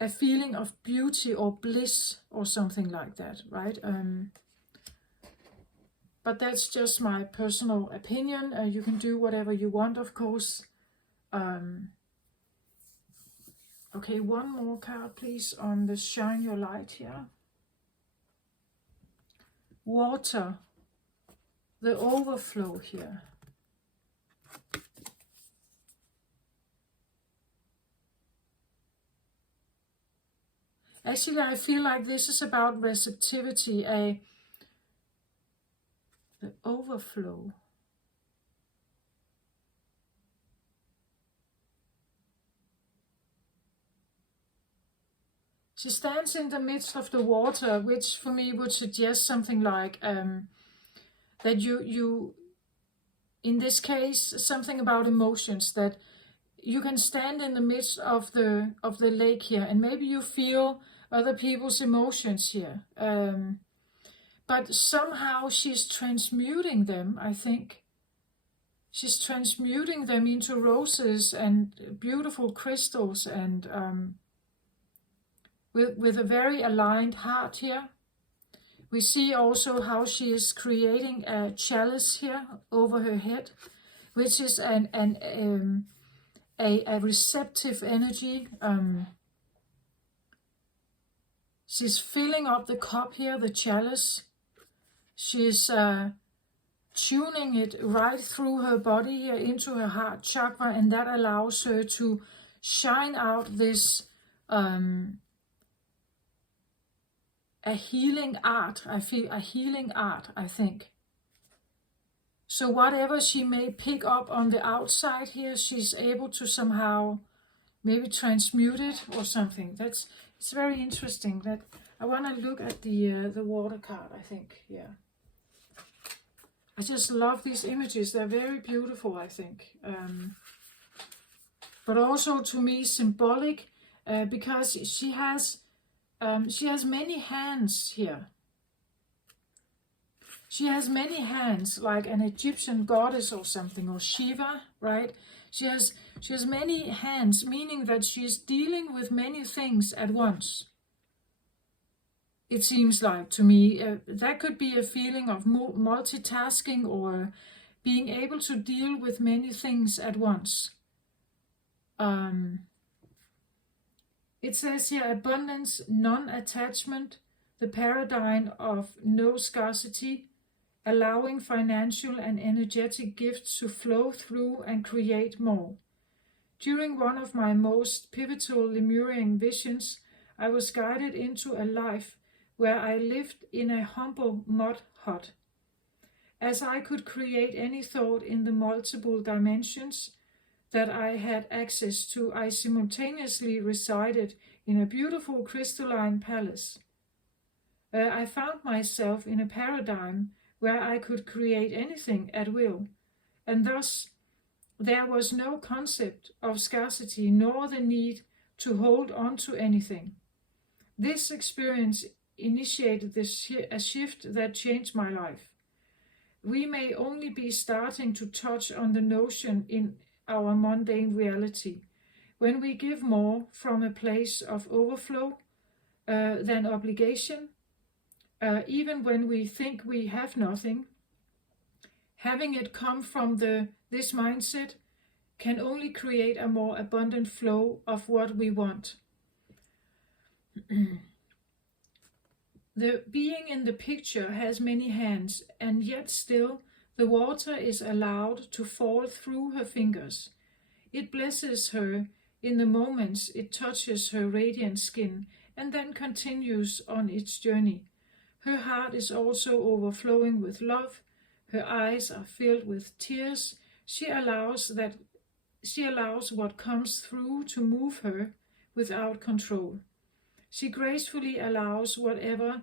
a feeling of beauty or bliss or something like that, right? But that's just my personal opinion. You can do whatever you want, of course. Okay, one more card, please, on the shine your light here. Water, the overflow here. Actually, I feel like this is about receptivity, the overflow. She stands in the midst of the water, which for me would suggest something like that you, in this case, something about emotions, that you can stand in the midst of the lake here, and maybe you feel other people's emotions here. But somehow she's transmuting them, I think. She's transmuting them into roses and beautiful crystals, and with a very aligned heart here. We see also how she is creating a chalice here over her head, which is a receptive energy. She's filling up the cup here, the chalice. She's tuning it right through her body here into her heart chakra, and that allows her to shine out this a healing art. I feel a healing art, I think. So whatever she may pick up on the outside here, she's able to somehow maybe transmute it or something. It's very interesting. That I want to look at the water card, I think. Yeah. I just love these images. They're very beautiful, I think. But also to me symbolic, because she has many hands here. She has many hands, like an Egyptian goddess or something, or Shiva, right? She has many hands, meaning that she is dealing with many things at once. It seems like to me that could be a feeling of multitasking or being able to deal with many things at once. It says here abundance, non-attachment, the paradigm of no scarcity, allowing financial and energetic gifts to flow through and create more. During one of my most pivotal Lemurian visions, I was guided into a life where I lived in a humble mud hut. As I could create any thought in the multiple dimensions that I had access to, I simultaneously resided in a beautiful crystalline palace. I found myself in a paradigm where I could create anything at will, and thus there was no concept of scarcity nor the need to hold on to anything. This experience initiated a shift that changed my life. We may only be starting to touch on the notion in our mundane reality. When we give more from a place of overflow than obligation, even when we think we have nothing, having it come from this mindset can only create a more abundant flow of what we want. The being in the picture has many hands, and yet still the water is allowed to fall through her fingers. It blesses her in the moments it touches her radiant skin, and then continues on its journey. Her heart is also overflowing with love. Her eyes are filled with tears. She allows what comes through to move her without control. She gracefully allows whatever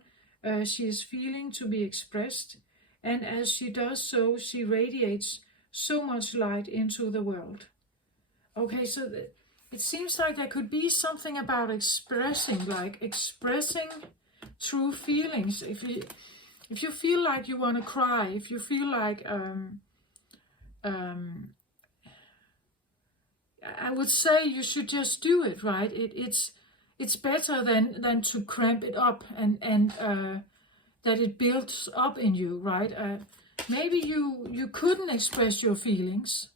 she is feeling to be expressed, and as she does so, she radiates so much light into the world. Okay, so it seems like there could be something about expressing true feelings. If you feel like you want to cry, if you feel like I would say you should just do it, right? It's better than to cramp it up and that it builds up in you, right? Maybe you couldn't express your feelings.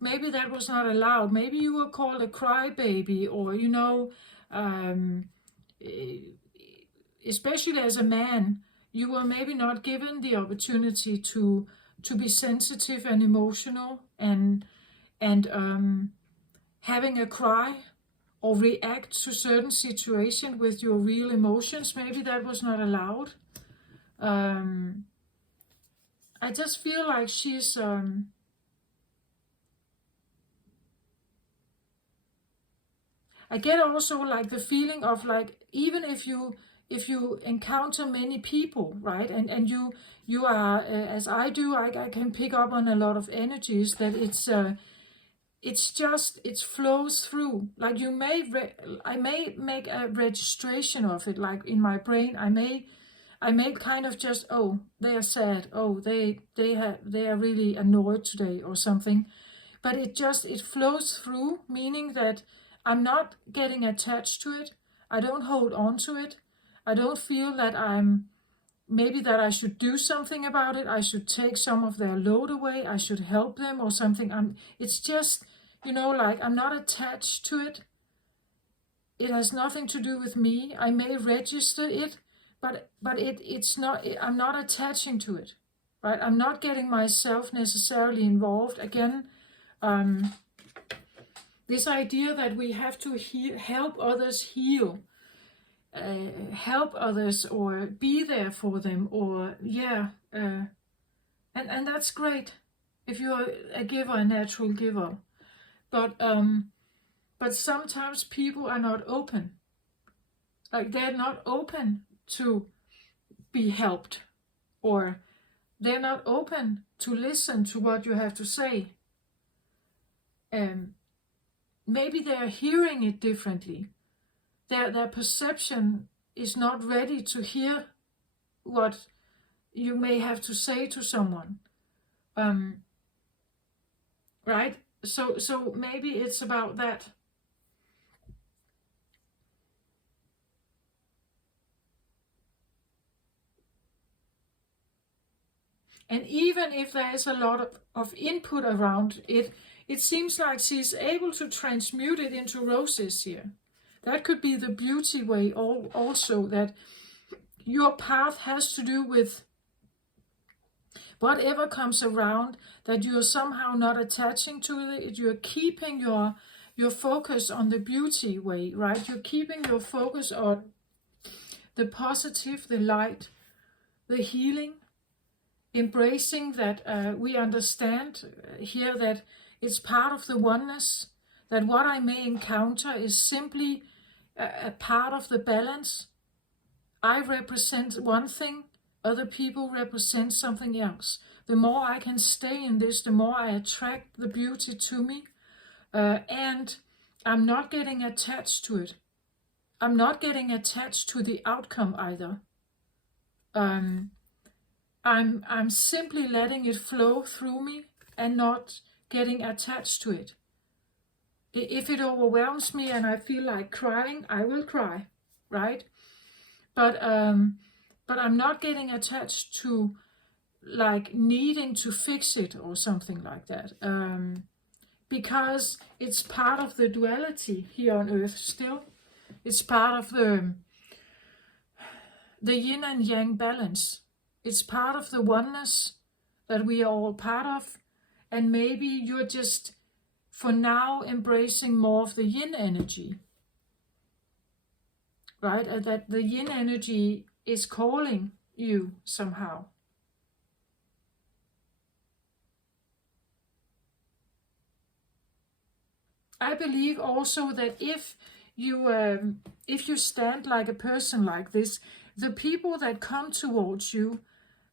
Maybe that was not allowed. Maybe you were called a crybaby, or especially as a man, you were maybe not given the opportunity to be sensitive and emotional and having a cry or react to certain situation with your real emotions. Maybe that was not allowed. I just feel like she's I get also like the feeling of like, even if you encounter many people, right, and you are as I do, I can pick up on a lot of energies that it flows through. Like I may make a registration of it, like in my brain. I may kind of just, oh, they are sad, oh, they are really annoyed today or something, but it flows through, meaning that I'm not getting attached to it. I don't hold on to it. I don't feel that that I should do something about it. I should take some of their load away. I should help them or something. It's just, like I'm not attached to it. It has nothing to do with me. I may register it, but it's not, I'm not attaching to it, right? I'm not getting myself necessarily involved. Again, this idea that we have to help others heal, help others or be there for them, or And that's great if you're a giver, a natural giver. But sometimes people are not open. Like they're not open to be helped, or they're not open to listen to what you have to say. Maybe they're hearing it differently. Their perception is not ready to hear what you may have to say to someone. Right? So maybe it's about that. And even if there is a lot of input around it, it seems like she's able to transmute it into roses here. That could be the beauty way also, that your path has to do with whatever comes around, that you're somehow not attaching to it. You're keeping your focus on the beauty way, right? You're keeping your focus on the positive, the light, the healing, embracing that we understand here that it's part of the oneness, that what I may encounter is simply a part of the balance. I represent one thing, other people represent something else. The more I can stay in this, the more I attract the beauty to me, and I'm not getting attached to it. I'm not getting attached to the outcome either. I'm simply letting it flow through me and not getting attached to it. If it overwhelms me and I feel like crying, I will cry, right? But I'm not getting attached to like needing to fix it or something like that, because it's part of the duality here on earth still. It's part of the yin and yang balance. It's part of the oneness that we are all part of. And maybe you're just, for now, embracing more of the yin energy, right? That the yin energy is calling you somehow. I believe also that if you stand like a person like this, the people that come towards you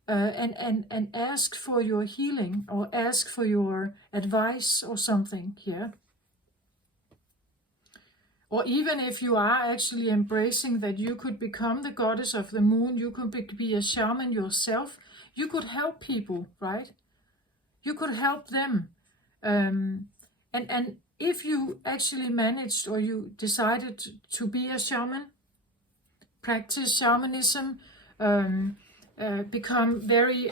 and ask for your healing or ask for your advice or something here, or even if you are actually embracing that you could become the goddess of the moon, you could be a shaman yourself, you could help people, right? You could help them. And if you actually managed, or you decided to be a shaman, practice shamanism, become very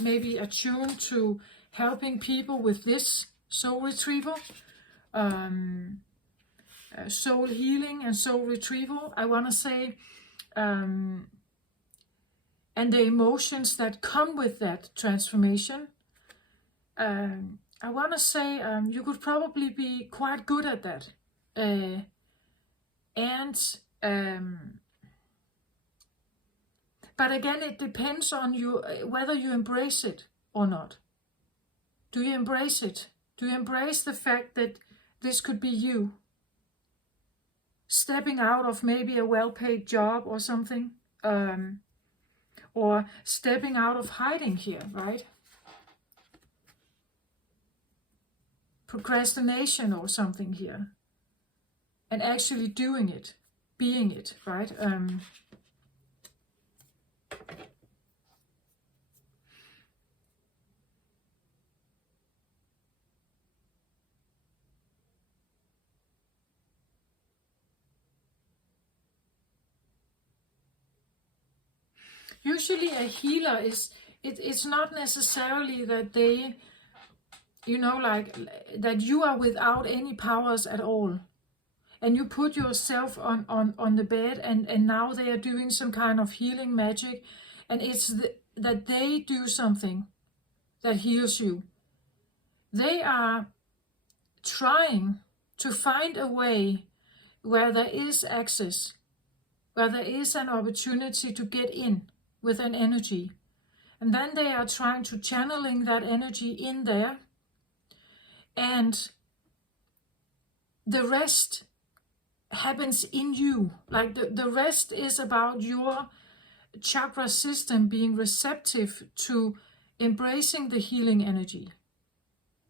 maybe attuned to helping people with this soul retrieval, soul healing and soul retrieval, I want to say, and the emotions that come with that transformation, I want to say you could probably be quite good at that. But again, it depends on you, whether you embrace it or not. Do you embrace it? Do you embrace the fact that this could be you? Stepping out of maybe a well-paid job or something, or stepping out of hiding here, right? Procrastination or something here, and actually doing it, being it, right? Usually a healer it's not necessarily that they, like that you are without any powers at all, and you put yourself on the bed, and now they are doing some kind of healing magic, and it's that they do something that heals you. They are trying to find a way where there is access, where there is an opportunity to get in with an energy. And then they are trying to channeling that energy in there. And the rest happens in you. Like the rest is about your chakra system being receptive to embracing the healing energy.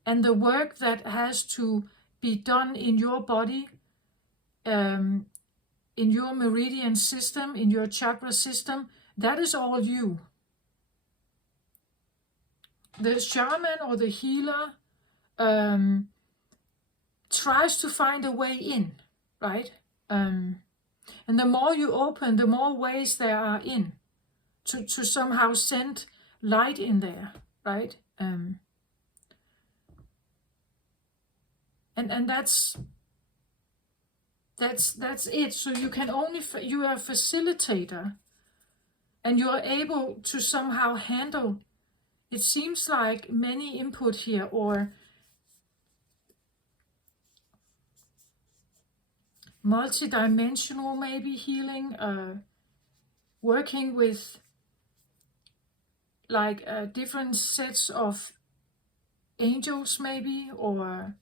And the work that has to be done in your body, in your meridian system, in your chakra system, that is all you. The shaman or the healer tries to find a way in, right? And the more you open, the more ways there are in to somehow send light in there, right? And that's it. So you can only, you are a facilitator, and you are able to somehow handle, it seems like many input here, or multi-dimensional maybe healing, working with like different sets of angels maybe, or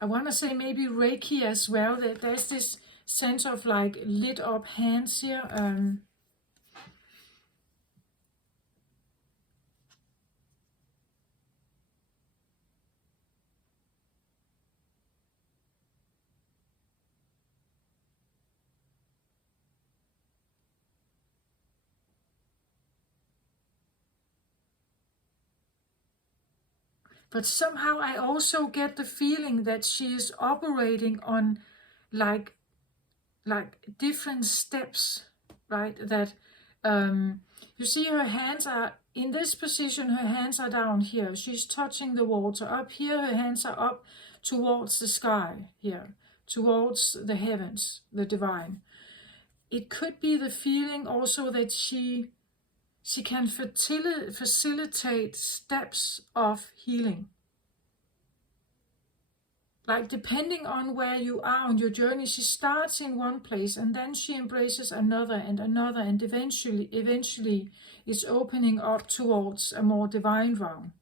I want to say maybe Reiki as well. That there's this sense of like lit up hands here. But somehow I also get the feeling that she is operating on like different steps, right? That you see her hands are in this position, her hands are down here. She's touching the water. Up here, her hands are up towards the sky here, towards the heavens, the divine. It could be the feeling also that she can facilitate steps of healing. Like depending on where you are on your journey, she starts in one place and then she embraces another and another, and eventually is opening up towards a more divine realm.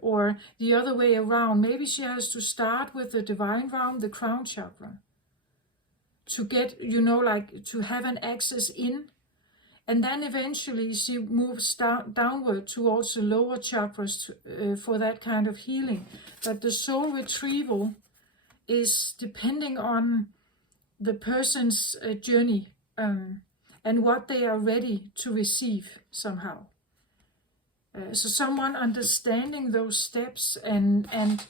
Or the other way around, maybe she has to start with the divine realm, the crown chakra, to get, like to have an access in. And then eventually she moves downward towards the lower chakras for that kind of healing. But the soul retrieval is depending on the person's journey and what they are ready to receive somehow. So someone understanding those steps and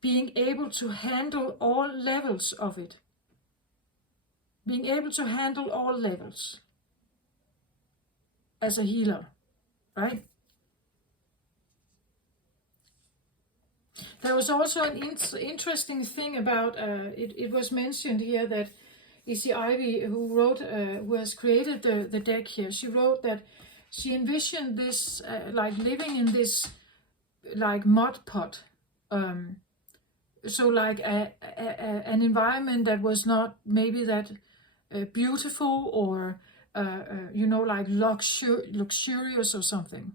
being able to handle all levels of it. Being able to handle all levels as a healer, right? There was also an interesting thing about, it was mentioned here that Izzy Ivy, who has created the deck here, she wrote that she envisioned this, like living in this, like mud pot. So like an environment that was not maybe that beautiful or like luxurious or something.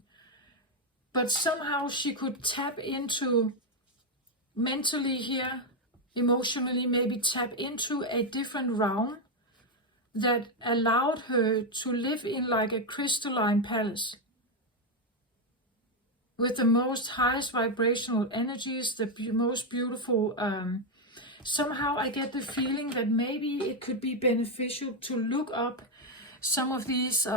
But somehow she could tap into, mentally here, emotionally, maybe tap into a different realm that allowed her to live in like a crystalline palace with the most highest vibrational energies, the most beautiful. Somehow I get the feeling that maybe it could be beneficial to look up some of these,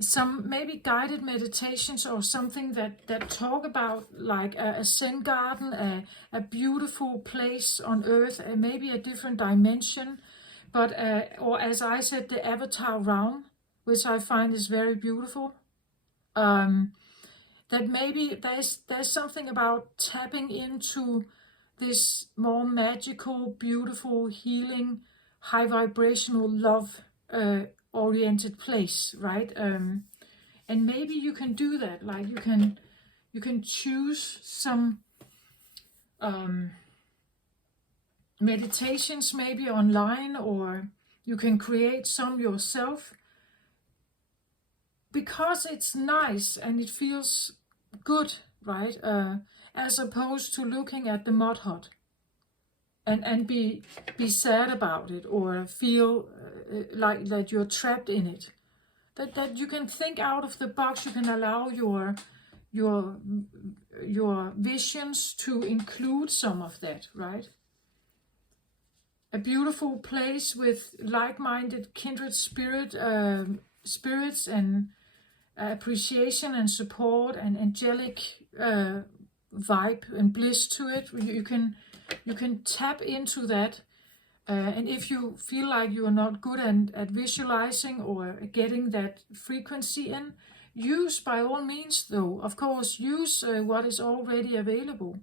some maybe guided meditations or something that talk about like a Zen garden, a beautiful place on earth, maybe a different dimension, but or as I said, the avatar realm, which I find is very beautiful. That maybe there's something about tapping into this more magical, beautiful, healing, high vibrational, love oriented place, right? And maybe you can do that. Like you can choose some meditations maybe online, or you can create some yourself, because it's nice and it feels good, right? As opposed to looking at the mud hut and be sad about it, or feel like that you're trapped in it. That you can think out of the box. You can allow your visions to include some of that, right? A beautiful place with like-minded kindred spirits, and appreciation and support and angelic vibe and bliss to it. You can tap into that, and if you feel like you are not good at visualizing or getting that frequency in, use, by all means though, of course, use what is already available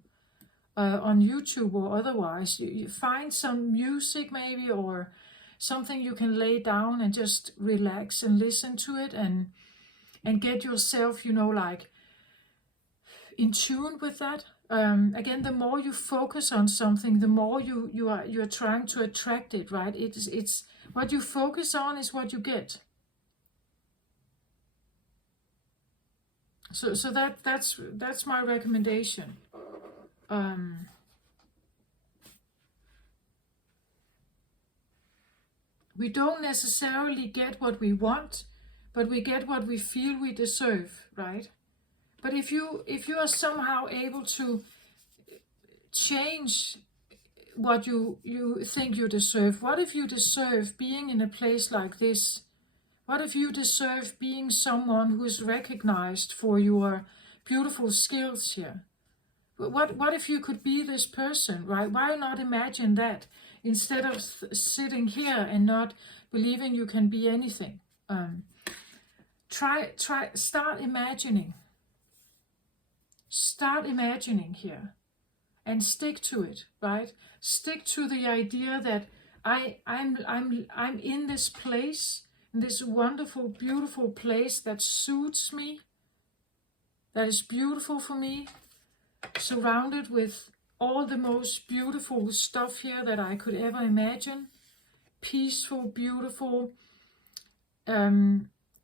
on YouTube or otherwise. You find some music maybe, or something you can lay down and just relax and listen to it, and get yourself, like in tune with that. Again, the more you focus on something, the more you're trying to attract it, right? It's what you focus on is what you get. So that's my recommendation. We don't necessarily get what we want, but we get what we feel we deserve, right? But if you are somehow able to change what you think you deserve, what if you deserve being in a place like this? What if you deserve being someone who is recognized for your beautiful skills here? What if you could be this person, right? Why not imagine that instead of sitting here and not believing you can be anything? Start imagining. Start imagining here, and stick to it, right? Stick to the idea that I'm in this place, in this wonderful, beautiful place that suits me, that is beautiful for me, surrounded with all the most beautiful stuff here that I could ever imagine. Peaceful, beautiful,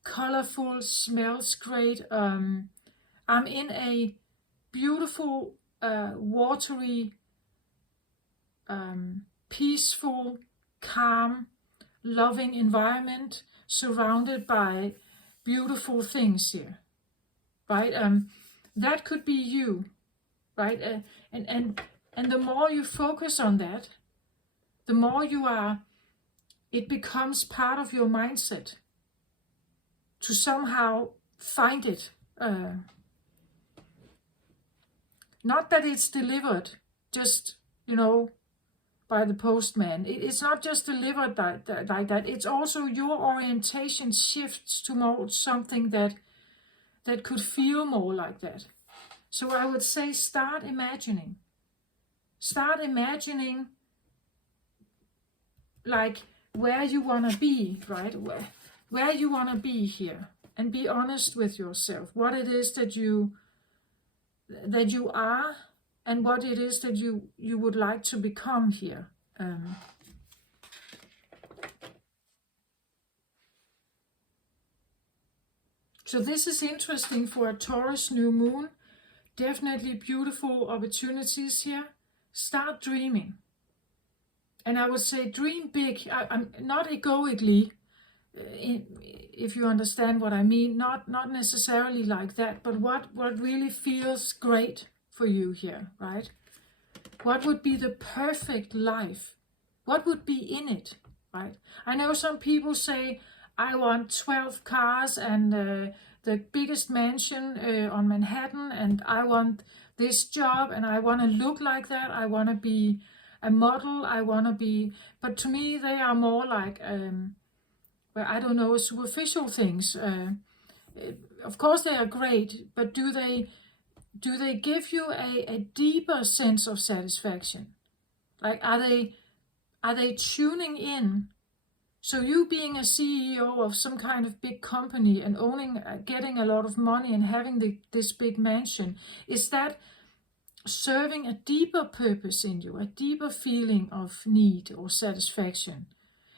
colorful, smells great. I'm in a beautiful, watery, peaceful, calm, loving environment, surrounded by beautiful things here, right? That could be you, right? And the more you focus on that, the more it becomes part of your mindset to somehow find it. Not that it's delivered just, by the postman. It's not just delivered like that. It's also your orientation shifts towards something that could feel more like that. So I would say start imagining. Start imagining like where you want to be, right? Where you want to be here. And be honest with yourself. What it is that you are, and what it is that you would like to become here. So this is interesting for a Taurus new moon. Definitely beautiful opportunities here. Start dreaming. And I would say dream big. I'm not egoically, if you understand what I mean. Not necessarily like that, but what really feels great for you here, right? What would be the perfect life? What would be in it, right? I know some people say, I want 12 cars and the biggest mansion on Manhattan, and I want this job, and I want to look like that. I want to be a model. I want to be, but to me, they are more like, I don't know, superficial things. Of course, they are great, but do they give you a deeper sense of satisfaction? Like, are they tuning in? So you being a CEO of some kind of big company and owning, getting a lot of money and having this big mansion, is that serving a deeper purpose in you, a deeper feeling of need or satisfaction.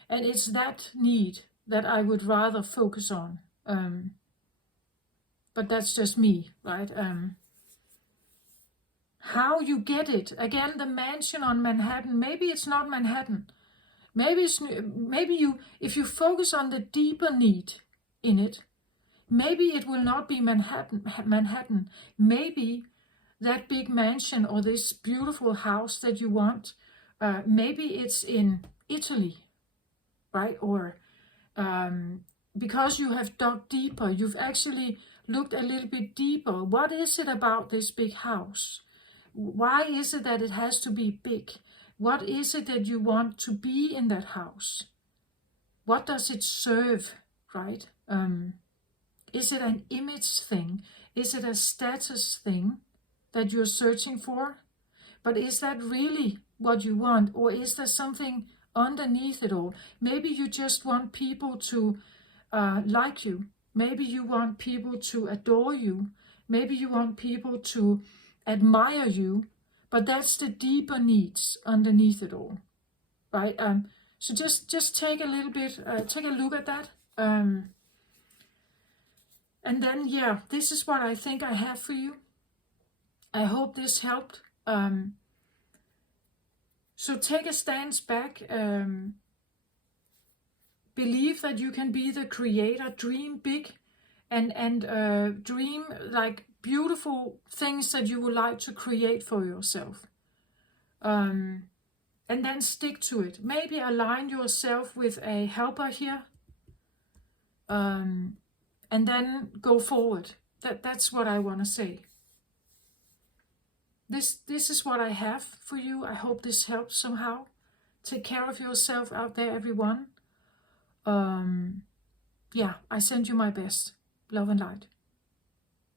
And it's that need that I would rather focus on. But that's just me, right? How you get it. Again, the mansion on Manhattan, maybe it's not Manhattan. Maybe if you focus on the deeper need in it, maybe it will not be Manhattan. Maybe that big mansion or this beautiful house that you want, maybe it's in Italy, right? Or because you have dug deeper, you've actually looked a little bit deeper. What is it about this big house? Why is it that it has to be big? What is it that you want to be in that house? What does it serve, right? Is it an image thing? Is it a status thing that you're searching for? But is that really what you want? Or is there something underneath it all? Maybe you just want people to like you. Maybe you want people to adore you. Maybe you want people to admire you. But that's the deeper needs underneath it all, right? So just take a little bit, take a look at that. And then, yeah, this is what I think I have for you. I hope this helped. So take a stance back. Believe that you can be the creator. Dream big, and dream like beautiful things that you would like to create for yourself. And then stick to it. Maybe align yourself with a helper here. And then go forward. That's what I want to say. This is what I have for you. I hope this helps somehow. Take care of yourself out there, everyone. Yeah, I send you my best. Love and light.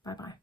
Bye-bye.